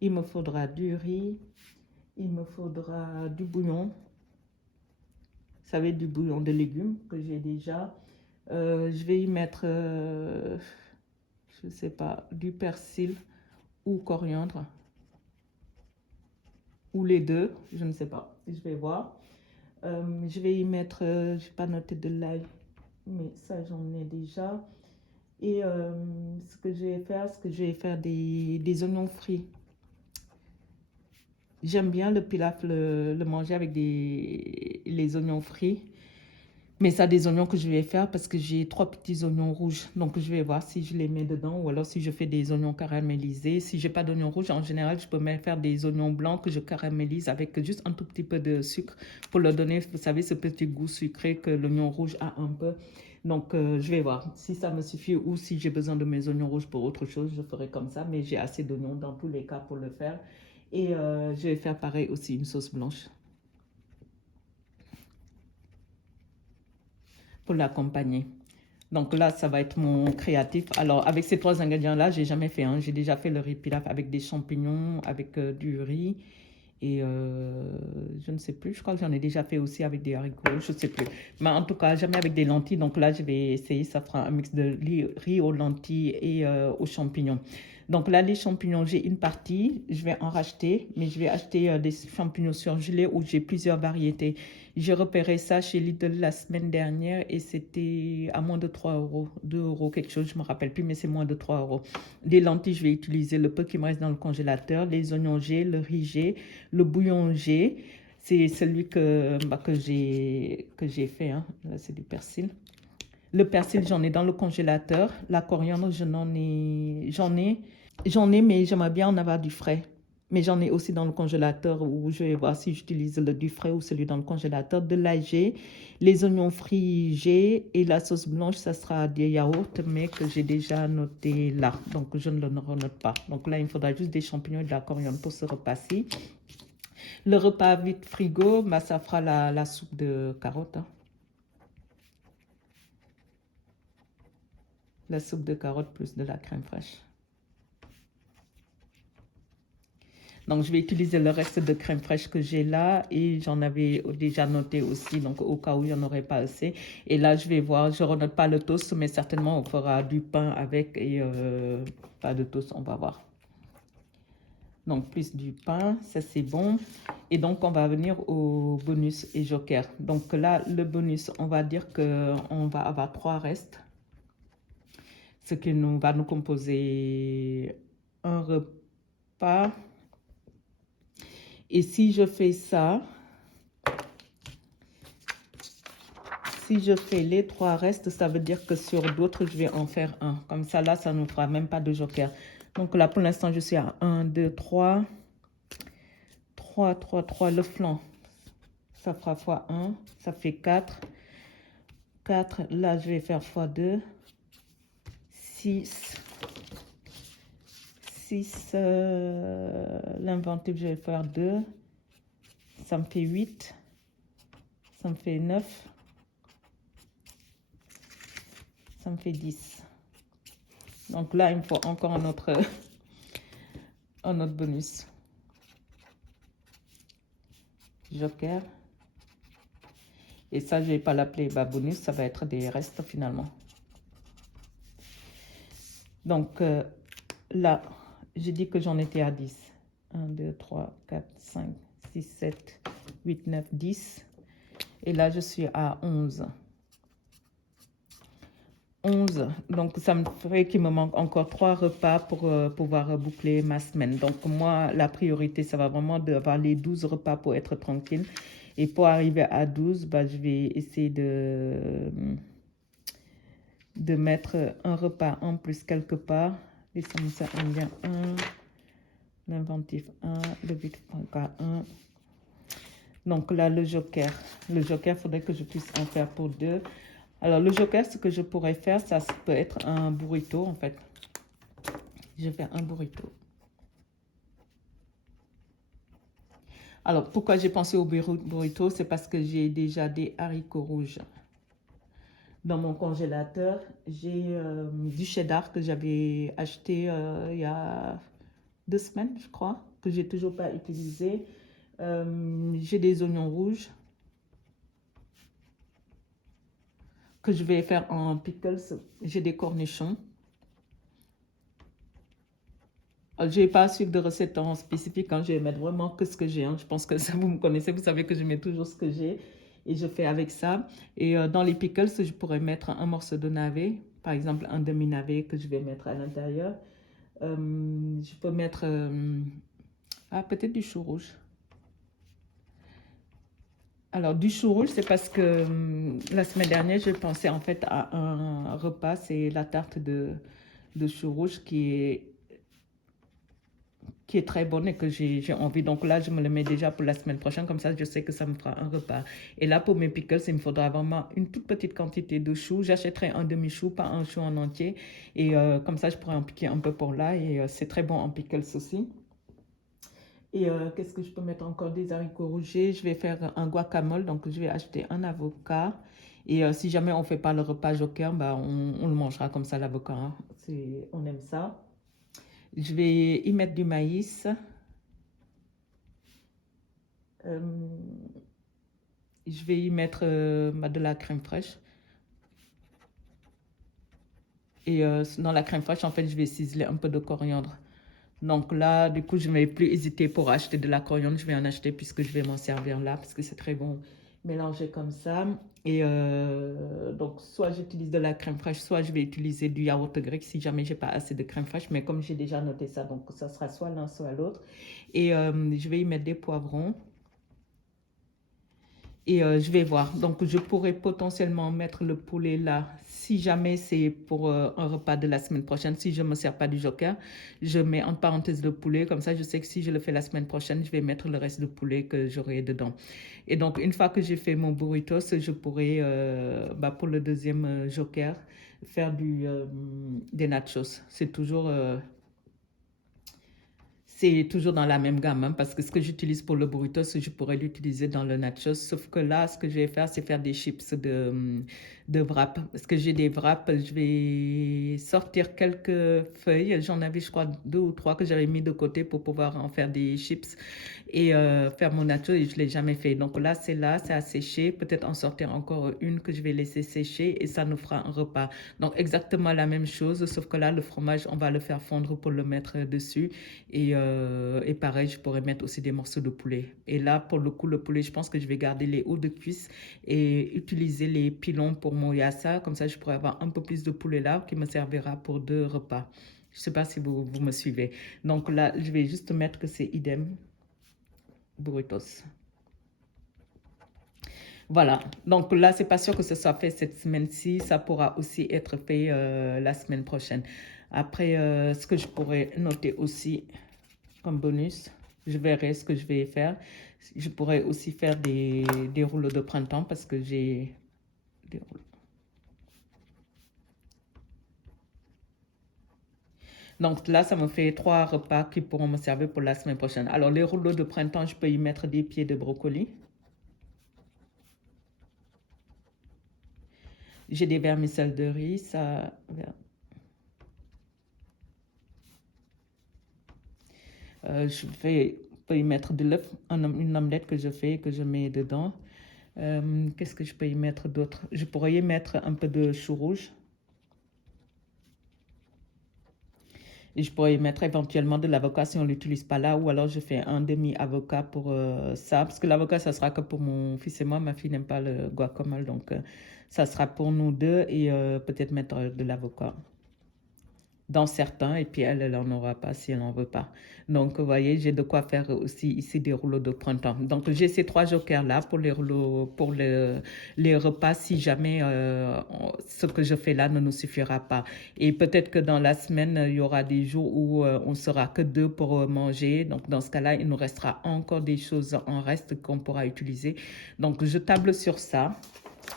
Il me faudra du riz, il me faudra du bouillon. Vous savez, du bouillon de légumes que j'ai déjà. Je vais y mettre, je ne sais pas, du persil ou coriandre. Ou les deux, je ne sais pas. Je vais voir. Je vais y mettre, je n'ai pas noté de l'ail, mais ça j'en ai déjà. Et ce que je vais faire, c'est que je vais faire des oignons frits. J'aime bien le pilaf, le manger avec les oignons frits. Mais ça, des oignons que je vais faire parce que j'ai 3 petits oignons rouges. Donc, je vais voir si je les mets dedans ou alors si je fais des oignons caramélisés. Si je n'ai pas d'oignons rouges, en général, je peux même faire des oignons blancs que je caramélise avec juste un tout petit peu de sucre pour leur donner, vous savez, ce petit goût sucré que l'oignon rouge a un peu. Donc, je vais voir si ça me suffit ou si j'ai besoin de mes oignons rouges pour autre chose, je ferai comme ça. Mais j'ai assez d'oignons dans tous les cas pour le faire. Et je vais faire pareil aussi, une sauce blanche pour l'accompagner. Donc là, ça va être mon créatif. Alors, avec ces 3 ingrédients-là, j'ai jamais fait. J'ai déjà fait le riz pilaf avec des champignons, avec du riz. Et je ne sais plus, je crois que j'en ai déjà fait aussi avec des haricots, je ne sais plus. Mais en tout cas, jamais avec des lentilles. Donc là, je vais essayer, ça fera un mix de riz aux lentilles et aux champignons. Donc là, les champignons, j'ai une partie, je vais en racheter, mais je vais acheter des champignons surgelés où j'ai plusieurs variétés. J'ai repéré ça chez Lidl la semaine dernière et c'était à moins de 3 euros, 2 euros, quelque chose, je ne me rappelle plus, mais c'est moins de 3 euros. Les lentilles, je vais utiliser le peu qui me reste dans le congélateur, les oignons G, le riz G, le bouillon G, c'est celui que j'ai fait, hein. Là, c'est du persil. Le persil, j'en ai dans le congélateur. La coriandre, j'en ai, mais j'aimerais bien en avoir du frais. Mais j'en ai aussi dans le congélateur où je vais voir si j'utilise le du frais ou celui dans le congélateur. De l'ail G, les oignons frits G et la sauce blanche, ça sera des yaourts, mais que j'ai déjà noté là. Donc, je ne le renote pas. Donc là, il me faudra juste des champignons et de la coriandre pour ce repas-ci. Le repas vide frigo, ça fera la soupe de carottes, hein. la soupe de carottes plus de la crème fraîche. Donc, je vais utiliser le reste de crème fraîche que j'ai là et j'en avais déjà noté aussi, donc au cas où il n'y en aurait pas assez. Et là, je vais voir, je ne renote pas le toast, mais certainement on fera du pain avec et pas de toast, on va voir. Donc, plus du pain, ça c'est bon. Et donc, on va venir au bonus et joker. Donc là, le bonus, on va dire qu'on va avoir 3 restes. Ce qui va nous composer un repas. Et si je fais ça, si je fais les 3 restes, ça veut dire que sur d'autres, je vais en faire un. Comme ça, là, ça ne nous fera même pas de joker. Donc là, pour l'instant, je suis à 1, 2, 3. 3, 3, 3. Le flanc, ça fera fois 1. Ça fait 4. 4. Là, je vais faire fois 2. 6. 6. L'inventif, je vais faire 2. Ça me fait 8. Ça me fait 9. Ça me fait 10. Donc là, il me faut encore un autre bonus. Joker. Et ça, je ne vais pas l'appeler bonus, ça va être des restes finalement. Donc là, j'ai dit que j'en étais à 10. 1, 2, 3, 4, 5, 6, 7, 8, 9, 10. Et là, je suis à 11. 11. Donc, ça me ferait qu'il me manque encore 3 repas pour pouvoir boucler ma semaine. Donc, moi, la priorité, ça va vraiment d'avoir les 12 repas pour être tranquille. Et pour arriver à 12, je vais essayer de mettre un repas en plus quelque part. Les samoussas indiens 1, l'inventif 1, le vite-franca 1. Donc là, le joker. Le joker, il faudrait que je puisse en faire pour 2. Alors, le joker, ce que je pourrais faire, ça peut être un burrito, en fait. Je vais faire un burrito. Alors, pourquoi j'ai pensé au burrito? C'est parce que j'ai déjà des haricots rouges. Dans mon congélateur, j'ai du cheddar que j'avais acheté il y a 2 semaines, je crois, que j'ai toujours pas utilisé. J'ai des oignons rouges que je vais faire en pickles. J'ai des cornichons. Je n'ai pas suivi de recette en spécifique. Je vais mettre vraiment que ce que j'ai. Je pense que ça, vous me connaissez, vous savez que je mets toujours ce que j'ai. Et je fais avec ça. Et dans les pickles, je pourrais mettre un morceau de navet. Par exemple, un demi-navet que je vais mettre à l'intérieur. Je peux mettre peut-être du chou rouge. Alors, du chou rouge, c'est parce que la semaine dernière, je pensais en fait à un repas. C'est la tarte de chou rouge qui est très bonne et que j'ai envie. Donc là, je me le mets déjà pour la semaine prochaine. Comme ça, je sais que ça me fera un repas. Et là, pour mes pickles, il me faudra vraiment une toute petite quantité de choux. J'achèterai un demi-chou, pas un chou en entier. Et comme ça, je pourrais en piquer un peu pour là. Et c'est très bon en pickles aussi. Et qu'est-ce que je peux mettre encore? Des haricots rouges. Je vais faire un guacamole. Donc, je vais acheter un avocat. Et si jamais on ne fait pas le repas joker, on le mangera comme ça, l'avocat. Hein. On aime ça. Je vais y mettre du maïs. Je vais y mettre de la crème fraîche. Et dans la crème fraîche, en fait, je vais ciseler un peu de coriandre. Donc là, du coup, je ne vais plus hésiter pour acheter de la coriandre. Je vais en acheter puisque je vais m'en servir là, parce que c'est très bon mélangé comme ça. Et donc, soit j'utilise de la crème fraîche, soit je vais utiliser du yaourt grec si jamais je n'ai pas assez de crème fraîche. Mais comme j'ai déjà noté ça, donc ça sera soit l'un, soit l'autre. Et je vais y mettre des poivrons. Et je vais voir. Donc, je pourrais potentiellement mettre le poulet là. Si jamais c'est pour un repas de la semaine prochaine, si je ne me sers pas du joker, je mets en parenthèse le poulet. Comme ça, je sais que si je le fais la semaine prochaine, je vais mettre le reste de poulet que j'aurai dedans. Et donc, une fois que j'ai fait mon burritos, je pourrais, pour le deuxième joker, faire des nachos. C'est toujours dans la même gamme, hein, parce que ce que j'utilise pour le burrito, je pourrais l'utiliser dans le nachos. Sauf que là, ce que je vais faire, c'est faire des chips de de wrap. Parce que j'ai des wraps, je vais sortir quelques feuilles. J'en avais, je crois, 2 ou 3 que j'avais mis de côté pour pouvoir en faire des chips et faire mon nacho et je ne l'ai jamais fait. Donc là, c'est à sécher. Peut-être en sortir encore une que je vais laisser sécher et ça nous fera un repas. Donc exactement la même chose, sauf que là, le fromage, on va le faire fondre pour le mettre dessus. Et pareil, je pourrais mettre aussi des morceaux de poulet. Et là, pour le coup, le poulet, je pense que je vais garder les hauts de cuisse et utiliser les pilons pour mon yassa. Comme ça, je pourrais avoir un peu plus de poulet là qui me servira pour 2 repas. Je ne sais pas si vous me suivez. Donc là, je vais juste mettre que c'est idem burritos. Voilà, donc là, c'est pas sûr que ce soit fait cette semaine-ci, ça pourra aussi être fait la semaine prochaine. Après, ce que je pourrais noter aussi comme bonus, je verrai ce que je vais faire. Je pourrais aussi faire des rouleaux de printemps parce que j'ai des rouleaux. Donc là, ça me fait 3 repas qui pourront me servir pour la semaine prochaine. Alors, les rouleaux de printemps, je peux y mettre des pieds de brocoli. J'ai des vermicelles de riz, ça... peux y mettre de l'œuf, une omelette que je fais, que je mets dedans. Qu'est-ce que je peux y mettre d'autre? Je pourrais y mettre un peu de chou rouge. Et je pourrais y mettre éventuellement de l'avocat si on ne l'utilise pas là. Ou alors je fais un demi-avocat pour ça. Parce que l'avocat, ça sera que pour mon fils et moi. Ma fille n'aime pas le guacamole. Donc, ça sera pour nous deux. Et peut-être mettre de l'avocat dans certains, et puis elle n'en aura pas si elle n'en veut pas. Donc, vous voyez, j'ai de quoi faire aussi ici des rouleaux de printemps. Donc, j'ai ces 3 jokers-là pour les rouleaux, pour les repas, si jamais ce que je fais là ne nous suffira pas. Et peut-être que dans la semaine, il y aura des jours où on sera que 2 pour manger. Donc, dans ce cas-là, il nous restera encore des choses en reste qu'on pourra utiliser. Donc, je table sur ça.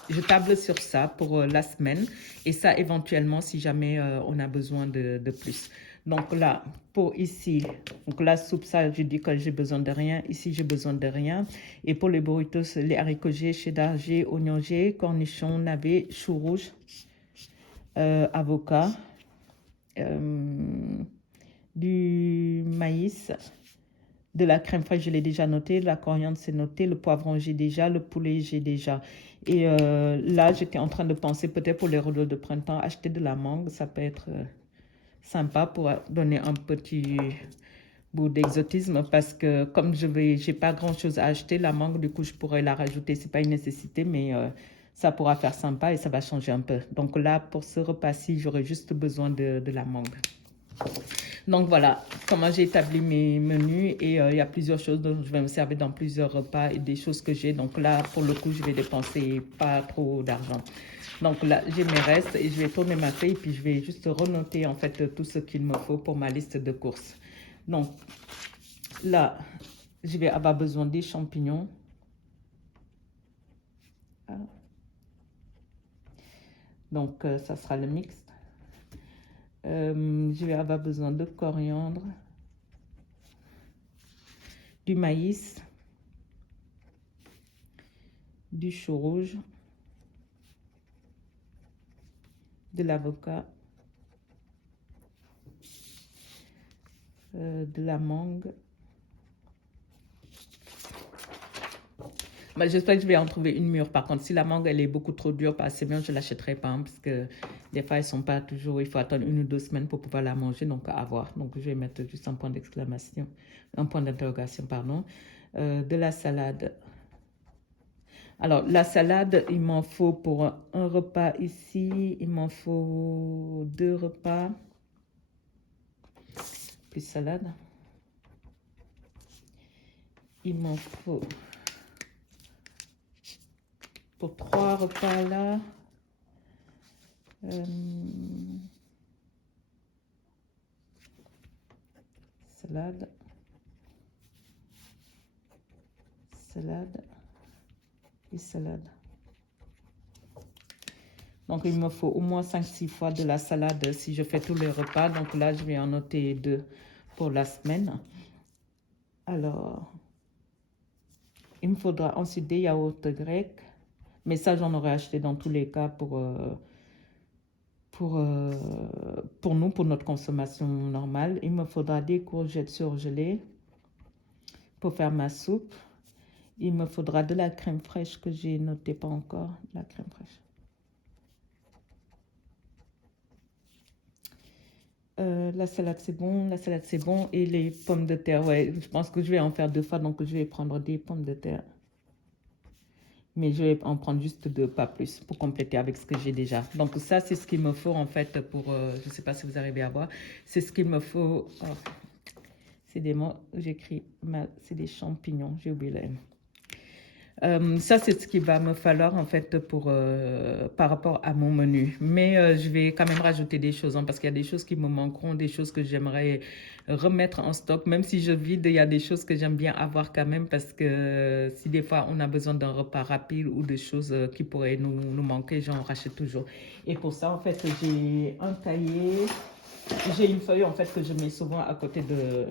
Je table sur ça pour la semaine et ça éventuellement si jamais on a besoin de plus. Donc là, pour ici, donc la soupe, ça, je dis que j'ai besoin de rien. Ici, j'ai besoin de rien. Et pour les burritos, les haricots G, cheddar G, oignon G, cornichons, navets, chou rouge, avocat, du maïs, de la crème fraîche, je l'ai déjà noté. La coriandre, c'est noté. Le poivron, j'ai déjà. Le poulet, j'ai déjà. Et là, j'étais en train de penser peut-être pour les rouleaux de printemps, acheter de la mangue. Ça peut être sympa pour donner un petit bout d'exotisme parce que comme j'ai pas grand-chose à acheter, la mangue, du coup, je pourrais la rajouter. C'est pas une nécessité, mais ça pourra faire sympa et ça va changer un peu. Donc là, pour ce repas-ci, j'aurais juste besoin de la mangue. Donc voilà comment j'ai établi mes menus et il y a plusieurs choses dont je vais me servir dans plusieurs repas et des choses que j'ai. Donc là, pour le coup, je vais dépenser pas trop d'argent. Donc là, j'ai mes restes et je vais tourner ma feuille et puis je vais juste renoter en fait tout ce qu'il me faut pour ma liste de courses. Donc là, je vais avoir besoin des champignons. Donc ça sera le mix. Je vais avoir besoin de coriandre, du maïs, du chou rouge, de l'avocat, de la mangue. Mais j'espère que je vais en trouver une mûre. Par contre, si la mangue elle est beaucoup trop dure, pas assez bien, je ne l'achèterai pas. Parce que des fois, elles sont pas toujours. Il faut attendre 1 ou 2 semaines pour pouvoir la manger. Donc, à voir. Donc, je vais mettre juste un point d'exclamation. Un point d'interrogation, pardon. De la salade. Alors, la salade, il m'en faut pour un repas ici. Il m'en faut 2 repas. Plus salade. Il m'en faut pour 3 repas là. Salade. Salade. Et salade. Donc, il me faut au moins 5-6 fois de la salade si je fais tous les repas. Donc là, je vais en noter 2 pour la semaine. Alors, il me faudra ensuite des yaourts grecs, Mais ça, j'en aurais acheté dans tous les cas pour, euh, pour nous, pour notre consommation normale. Il me faudra des courgettes surgelées pour faire ma soupe. Il me faudra de la crème fraîche que j'ai noté pas encore, la crème fraîche. La salade c'est bon, la salade c'est bon et les pommes de terre, ouais, je pense que je vais en faire 2 fois, donc je vais prendre des pommes de terre. Mais je vais en prendre juste 2, pas plus, pour compléter avec ce que j'ai déjà. Donc ça, c'est ce qu'il me faut en fait pour, je ne sais pas si vous arrivez à voir, c'est ce qu'il me faut. Oh, c'est des mots, j'écris, c'est des champignons, j'ai oublié le M. Ça, c'est ce qu'il va me falloir en fait pour, par rapport à mon menu. Mais je vais quand même rajouter des choses hein, parce qu'il y a des choses qui me manqueront, des choses que j'aimerais remettre en stock. Même si je vide, il y a des choses que j'aime bien avoir quand même parce que si des fois on a besoin d'un repas rapide ou de choses qui pourraient nous manquer, j'en rachète toujours. Et pour ça, en fait, j'ai un cahier, j'ai une feuille en fait que je mets souvent à côté de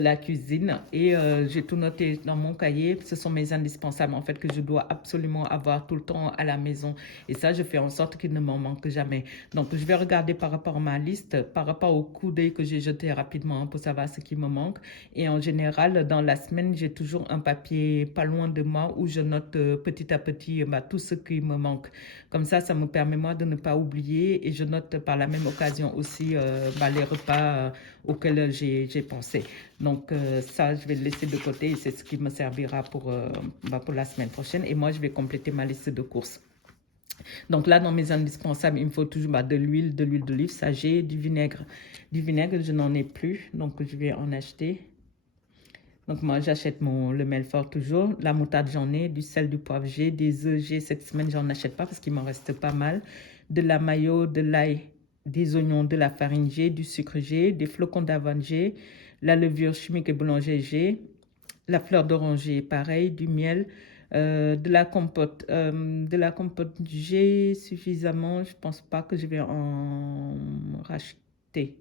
la cuisine et j'ai tout noté dans mon cahier. Ce sont mes indispensables en fait que je dois absolument avoir tout le temps à la maison et ça je fais en sorte qu'il ne m'en manque jamais. Donc je vais regarder par rapport à ma liste, par rapport au coup d'œil que j'ai jeté rapidement pour savoir ce qui me manque et en général dans la semaine j'ai toujours un papier pas loin de moi où je note petit à petit tout ce qui me manque. Comme ça me permet moi de ne pas oublier et je note par la même occasion aussi les repas auxquels j'ai pensé. Donc ça, je vais le laisser de côté et c'est ce qui me servira pour la semaine prochaine. Et moi, je vais compléter ma liste de courses. Donc là, dans mes indispensables, il me faut toujours de l'huile d'olive, ça j'ai, du vinaigre. Du vinaigre, je n'en ai plus, donc je vais en acheter. Donc moi, j'achète le Melfort toujours. La moutarde, j'en ai. Du sel, du poivre, j'ai. Des œufs, j'ai. Cette semaine, j'en achète pas parce qu'il m'en reste pas mal. De la mayo, de l'ail, des oignons, de la farine, j'ai. Du sucre, j'ai. Des flocons d'avoine, j'ai. La levure chimique et boulanger, j'ai. La fleur d'oranger, pareil. Du miel. De la compote. J'ai suffisamment. Je pense pas que je vais en racheter.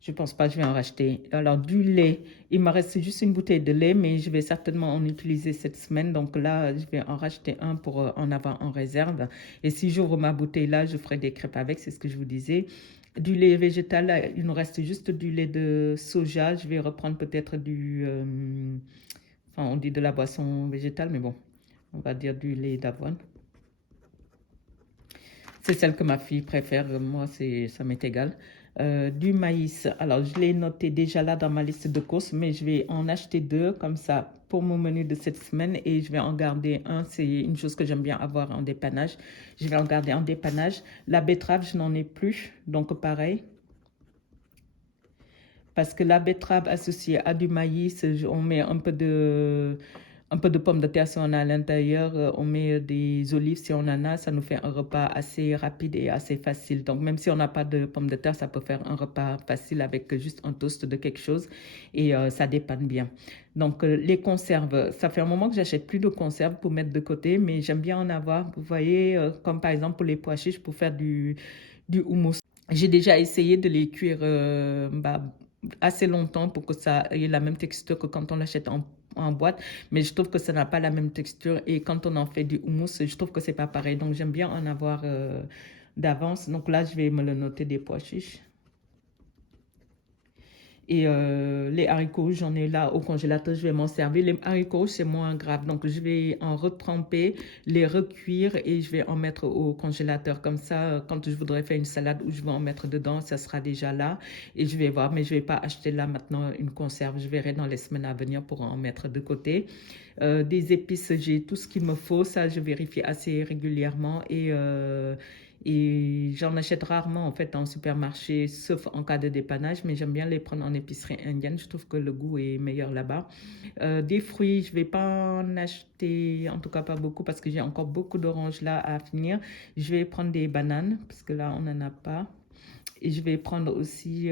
Je pense pas que je vais en racheter. Alors, du lait. Il me reste juste une bouteille de lait, mais je vais certainement en utiliser cette semaine. Donc là, je vais en racheter un pour en avoir en réserve. Et si j'ouvre ma bouteille là, je ferai des crêpes avec, c'est ce que je vous disais. Du lait végétal, là, il nous reste juste du lait de soja. Je vais reprendre peut-être enfin, on dit de la boisson végétale, mais bon, on va dire du lait d'avoine. C'est celle que ma fille préfère. Moi, ça m'est égal. Du maïs. Alors, je l'ai noté déjà là dans ma liste de courses, mais je vais en acheter 2 comme ça pour mon menu de cette semaine et je vais en garder un. C'est une chose que j'aime bien avoir en dépannage. Je vais en garder en dépannage. La betterave, je n'en ai plus. Donc, pareil. Parce que la betterave associée à du maïs, on met un peu de pommes de terre si on a à l'intérieur, on met des olives si on en a, ça nous fait un repas assez rapide et assez facile. Donc même si on n'a pas de pommes de terre, ça peut faire un repas facile avec juste un toast de quelque chose et ça dépanne bien. Donc les conserves, ça fait un moment que j'achète plus de conserves pour mettre de côté, mais j'aime bien en avoir. Vous voyez, comme par exemple pour les pois chiches, pour faire du houmous. J'ai déjà essayé de les cuire assez longtemps pour que ça ait la même texture que quand on l'achète en boîte, mais je trouve que ça n'a pas la même texture et quand on en fait du houmous, je trouve que c'est pas pareil. Donc j'aime bien en avoir d'avance. Donc là, je vais me le noter des pois chiches. Et les haricots, j'en ai là au congélateur, je vais m'en servir. Les haricots, c'est moins grave. Donc, je vais en retremper, les recuire et je vais en mettre au congélateur. Comme ça, quand je voudrais faire une salade où je vais en mettre dedans, ça sera déjà là. Et je vais voir, mais je ne vais pas acheter là maintenant une conserve. Je verrai dans les semaines à venir pour en mettre de côté. Des épices, j'ai tout ce qu'il me faut. Ça, je vérifie assez régulièrement. Et j'en achète rarement en fait en supermarché, sauf en cas de dépannage, mais j'aime bien les prendre en épicerie indienne. Je trouve que le goût est meilleur là-bas. Des fruits, je ne vais pas en acheter, en tout cas pas beaucoup, parce que j'ai encore beaucoup d'oranges là à finir. Je vais prendre des bananes, parce que là, on n'en a pas. Et je vais prendre aussi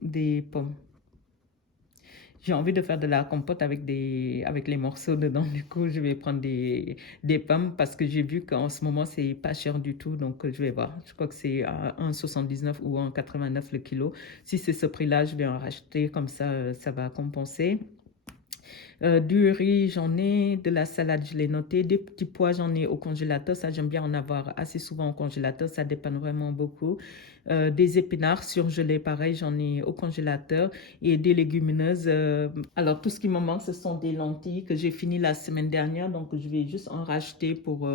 des pommes. J'ai envie de faire de la compote avec les morceaux dedans. Du coup, je vais prendre des pommes parce que j'ai vu qu'en ce moment, c'est pas cher du tout. Donc, je vais voir. Je crois que c'est à 1,79 ou 1,89 le kilo. Si c'est ce prix-là, je vais en racheter. Comme ça, ça va compenser. Du riz, j'en ai. De la salade, je l'ai noté. Des petits pois, j'en ai au congélateur. Ça, j'aime bien en avoir assez souvent au congélateur. Ça dépend vraiment beaucoup. Des épinards surgelés, pareil, j'en ai au congélateur. Et des légumineuses. Alors, tout ce qui me manque, ce sont des lentilles que j'ai fini la semaine dernière. Donc, je vais juste en racheter pour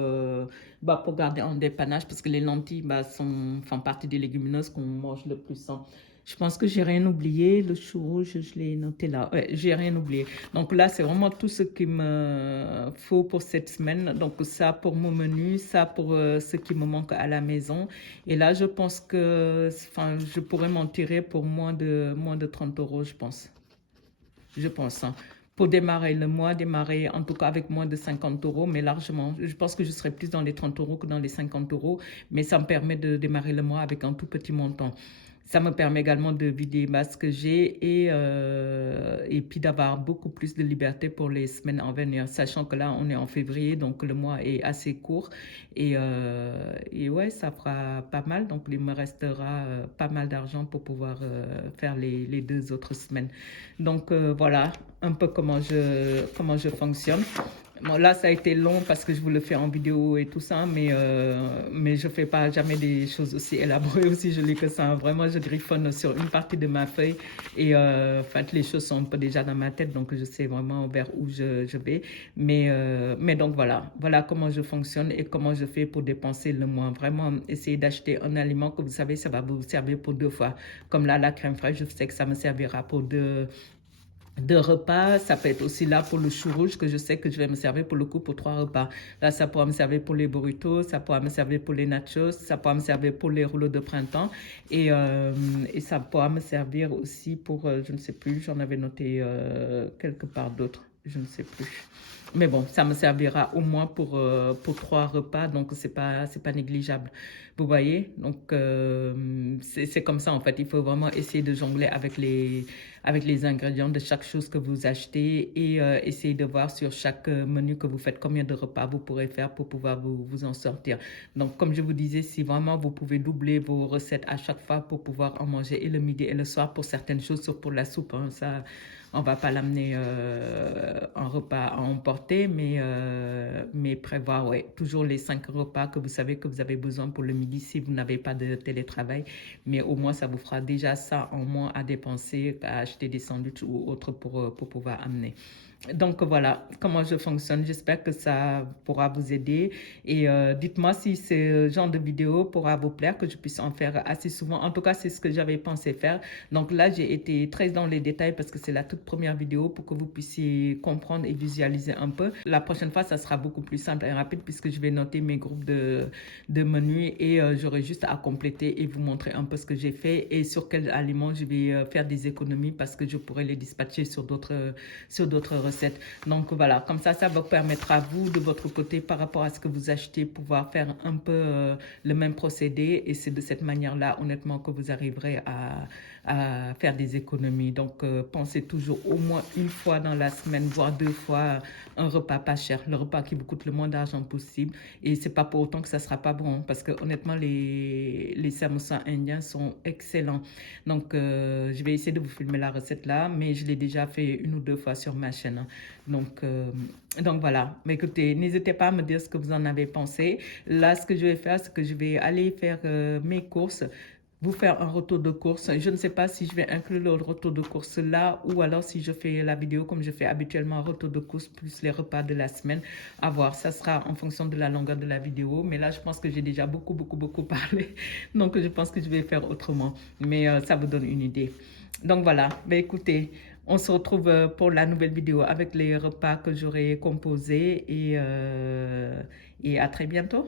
garder en dépannage. Parce que les lentilles font partie des légumineuses qu'on mange le plus, hein. Je pense que j'ai rien oublié. Le chou rouge, je l'ai noté là. Ouais, j'ai rien oublié. Donc là, c'est vraiment tout ce qu'il me faut pour cette semaine. Donc ça pour mon menu, ça pour ce qui me manque à la maison. Et là, je pense que enfin, je pourrais m'en tirer pour moins de 30 euros, je pense. Je pense, hein. Pour démarrer le mois, démarrer en tout cas avec moins de 50 euros, mais largement. Je pense que je serai plus dans les 30 euros que dans les 50 euros, mais ça me permet de démarrer le mois avec un tout petit montant. Ça me permet également de vider ce que j'ai et puis d'avoir beaucoup plus de liberté pour les semaines à venir, sachant que là, on est en février, donc le mois est assez court. Et ouais, ça fera pas mal, donc il me restera pas mal d'argent pour pouvoir faire les 2 autres semaines. Donc voilà un peu comment je fonctionne. Bon, là, ça a été long parce que je vous le fais en vidéo et tout ça, mais je fais pas jamais des choses aussi élaborées, aussi jolies que ça. Vraiment, je griffonne sur une partie de ma feuille et en fait, les choses sont un peu déjà dans ma tête, donc je sais vraiment vers où je vais. Mais donc voilà comment je fonctionne et comment je fais pour dépenser le moins. Vraiment, essayer d'acheter un aliment que vous savez, ça va vous servir pour 2 fois. Comme là, la crème fraîche, je sais que ça me servira pour deux repas. Ça peut être aussi là pour le chou rouge que je sais que je vais me servir pour le coup pour 3 repas. Là, ça pourra me servir pour les burritos, ça pourra me servir pour les nachos, ça pourra me servir pour les rouleaux de printemps et ça pourra me servir aussi pour, je ne sais plus, j'en avais noté quelque part d'autre, je ne sais plus. Mais bon, ça me servira au moins pour 3 repas, donc c'est pas négligeable. Vous voyez? Donc, c'est comme ça en fait. Il faut vraiment essayer de jongler avec les ingrédients de chaque chose que vous achetez et essayer de voir sur chaque menu que vous faites combien de repas vous pourrez faire pour pouvoir vous en sortir. Donc, comme je vous disais, si vraiment vous pouvez doubler vos recettes à chaque fois pour pouvoir en manger et le midi et le soir pour certaines choses, sauf pour la soupe, hein, ça, on va pas l'amener en repas à emporter, mais prévoir ouais, toujours les 5 repas que vous savez que vous avez besoin pour le midi si vous n'avez pas de télétravail. Mais au moins, ça vous fera déjà ça en moins à dépenser, à acheter des sandwichs ou autre pour pouvoir amener. Donc voilà comment je fonctionne. J'espère que ça pourra vous aider. Et dites-moi si ce genre de vidéo pourra vous plaire, que je puisse en faire assez souvent. En tout cas, c'est ce que j'avais pensé faire. Donc là, j'ai été très dans les détails parce que c'est la toute première vidéo pour que vous puissiez comprendre et visualiser un peu. La prochaine fois, ça sera beaucoup plus simple et rapide puisque je vais noter mes groupes de menus et j'aurai juste à compléter et vous montrer un peu ce que j'ai fait et sur quels aliments je vais faire des économies parce que je pourrai les dispatcher sur d'autres recettes. Donc voilà, comme ça vous permettra vous de votre côté par rapport à ce que vous achetez pouvoir faire un peu le même procédé et c'est de cette manière-là honnêtement que vous arriverez à faire des économies. Donc pensez toujours au moins une fois dans la semaine, voire 2 fois, un repas pas cher, le repas qui vous coûte le moins d'argent possible et c'est pas pour autant que ça sera pas bon parce que honnêtement les samosas indiens sont excellents. Donc je vais essayer de vous filmer la recette là, mais je l'ai déjà fait 1 ou 2 fois sur ma chaîne, hein. Donc voilà. Mais écoutez, n'hésitez pas à me dire ce que vous en avez pensé. Là, ce que je vais faire, c'est que je vais aller faire mes courses, vous faire un retour de course. Je ne sais pas si je vais inclure le retour de course là ou alors si je fais la vidéo comme je fais habituellement, retour de course plus les repas de la semaine. À voir, ça sera en fonction de la longueur de la vidéo. Mais là, je pense que j'ai déjà beaucoup, beaucoup, beaucoup parlé. Donc, je pense que je vais faire autrement. Mais ça vous donne une idée. Donc voilà, ben, écoutez, on se retrouve pour la nouvelle vidéo avec les repas que j'aurai composés et à très bientôt.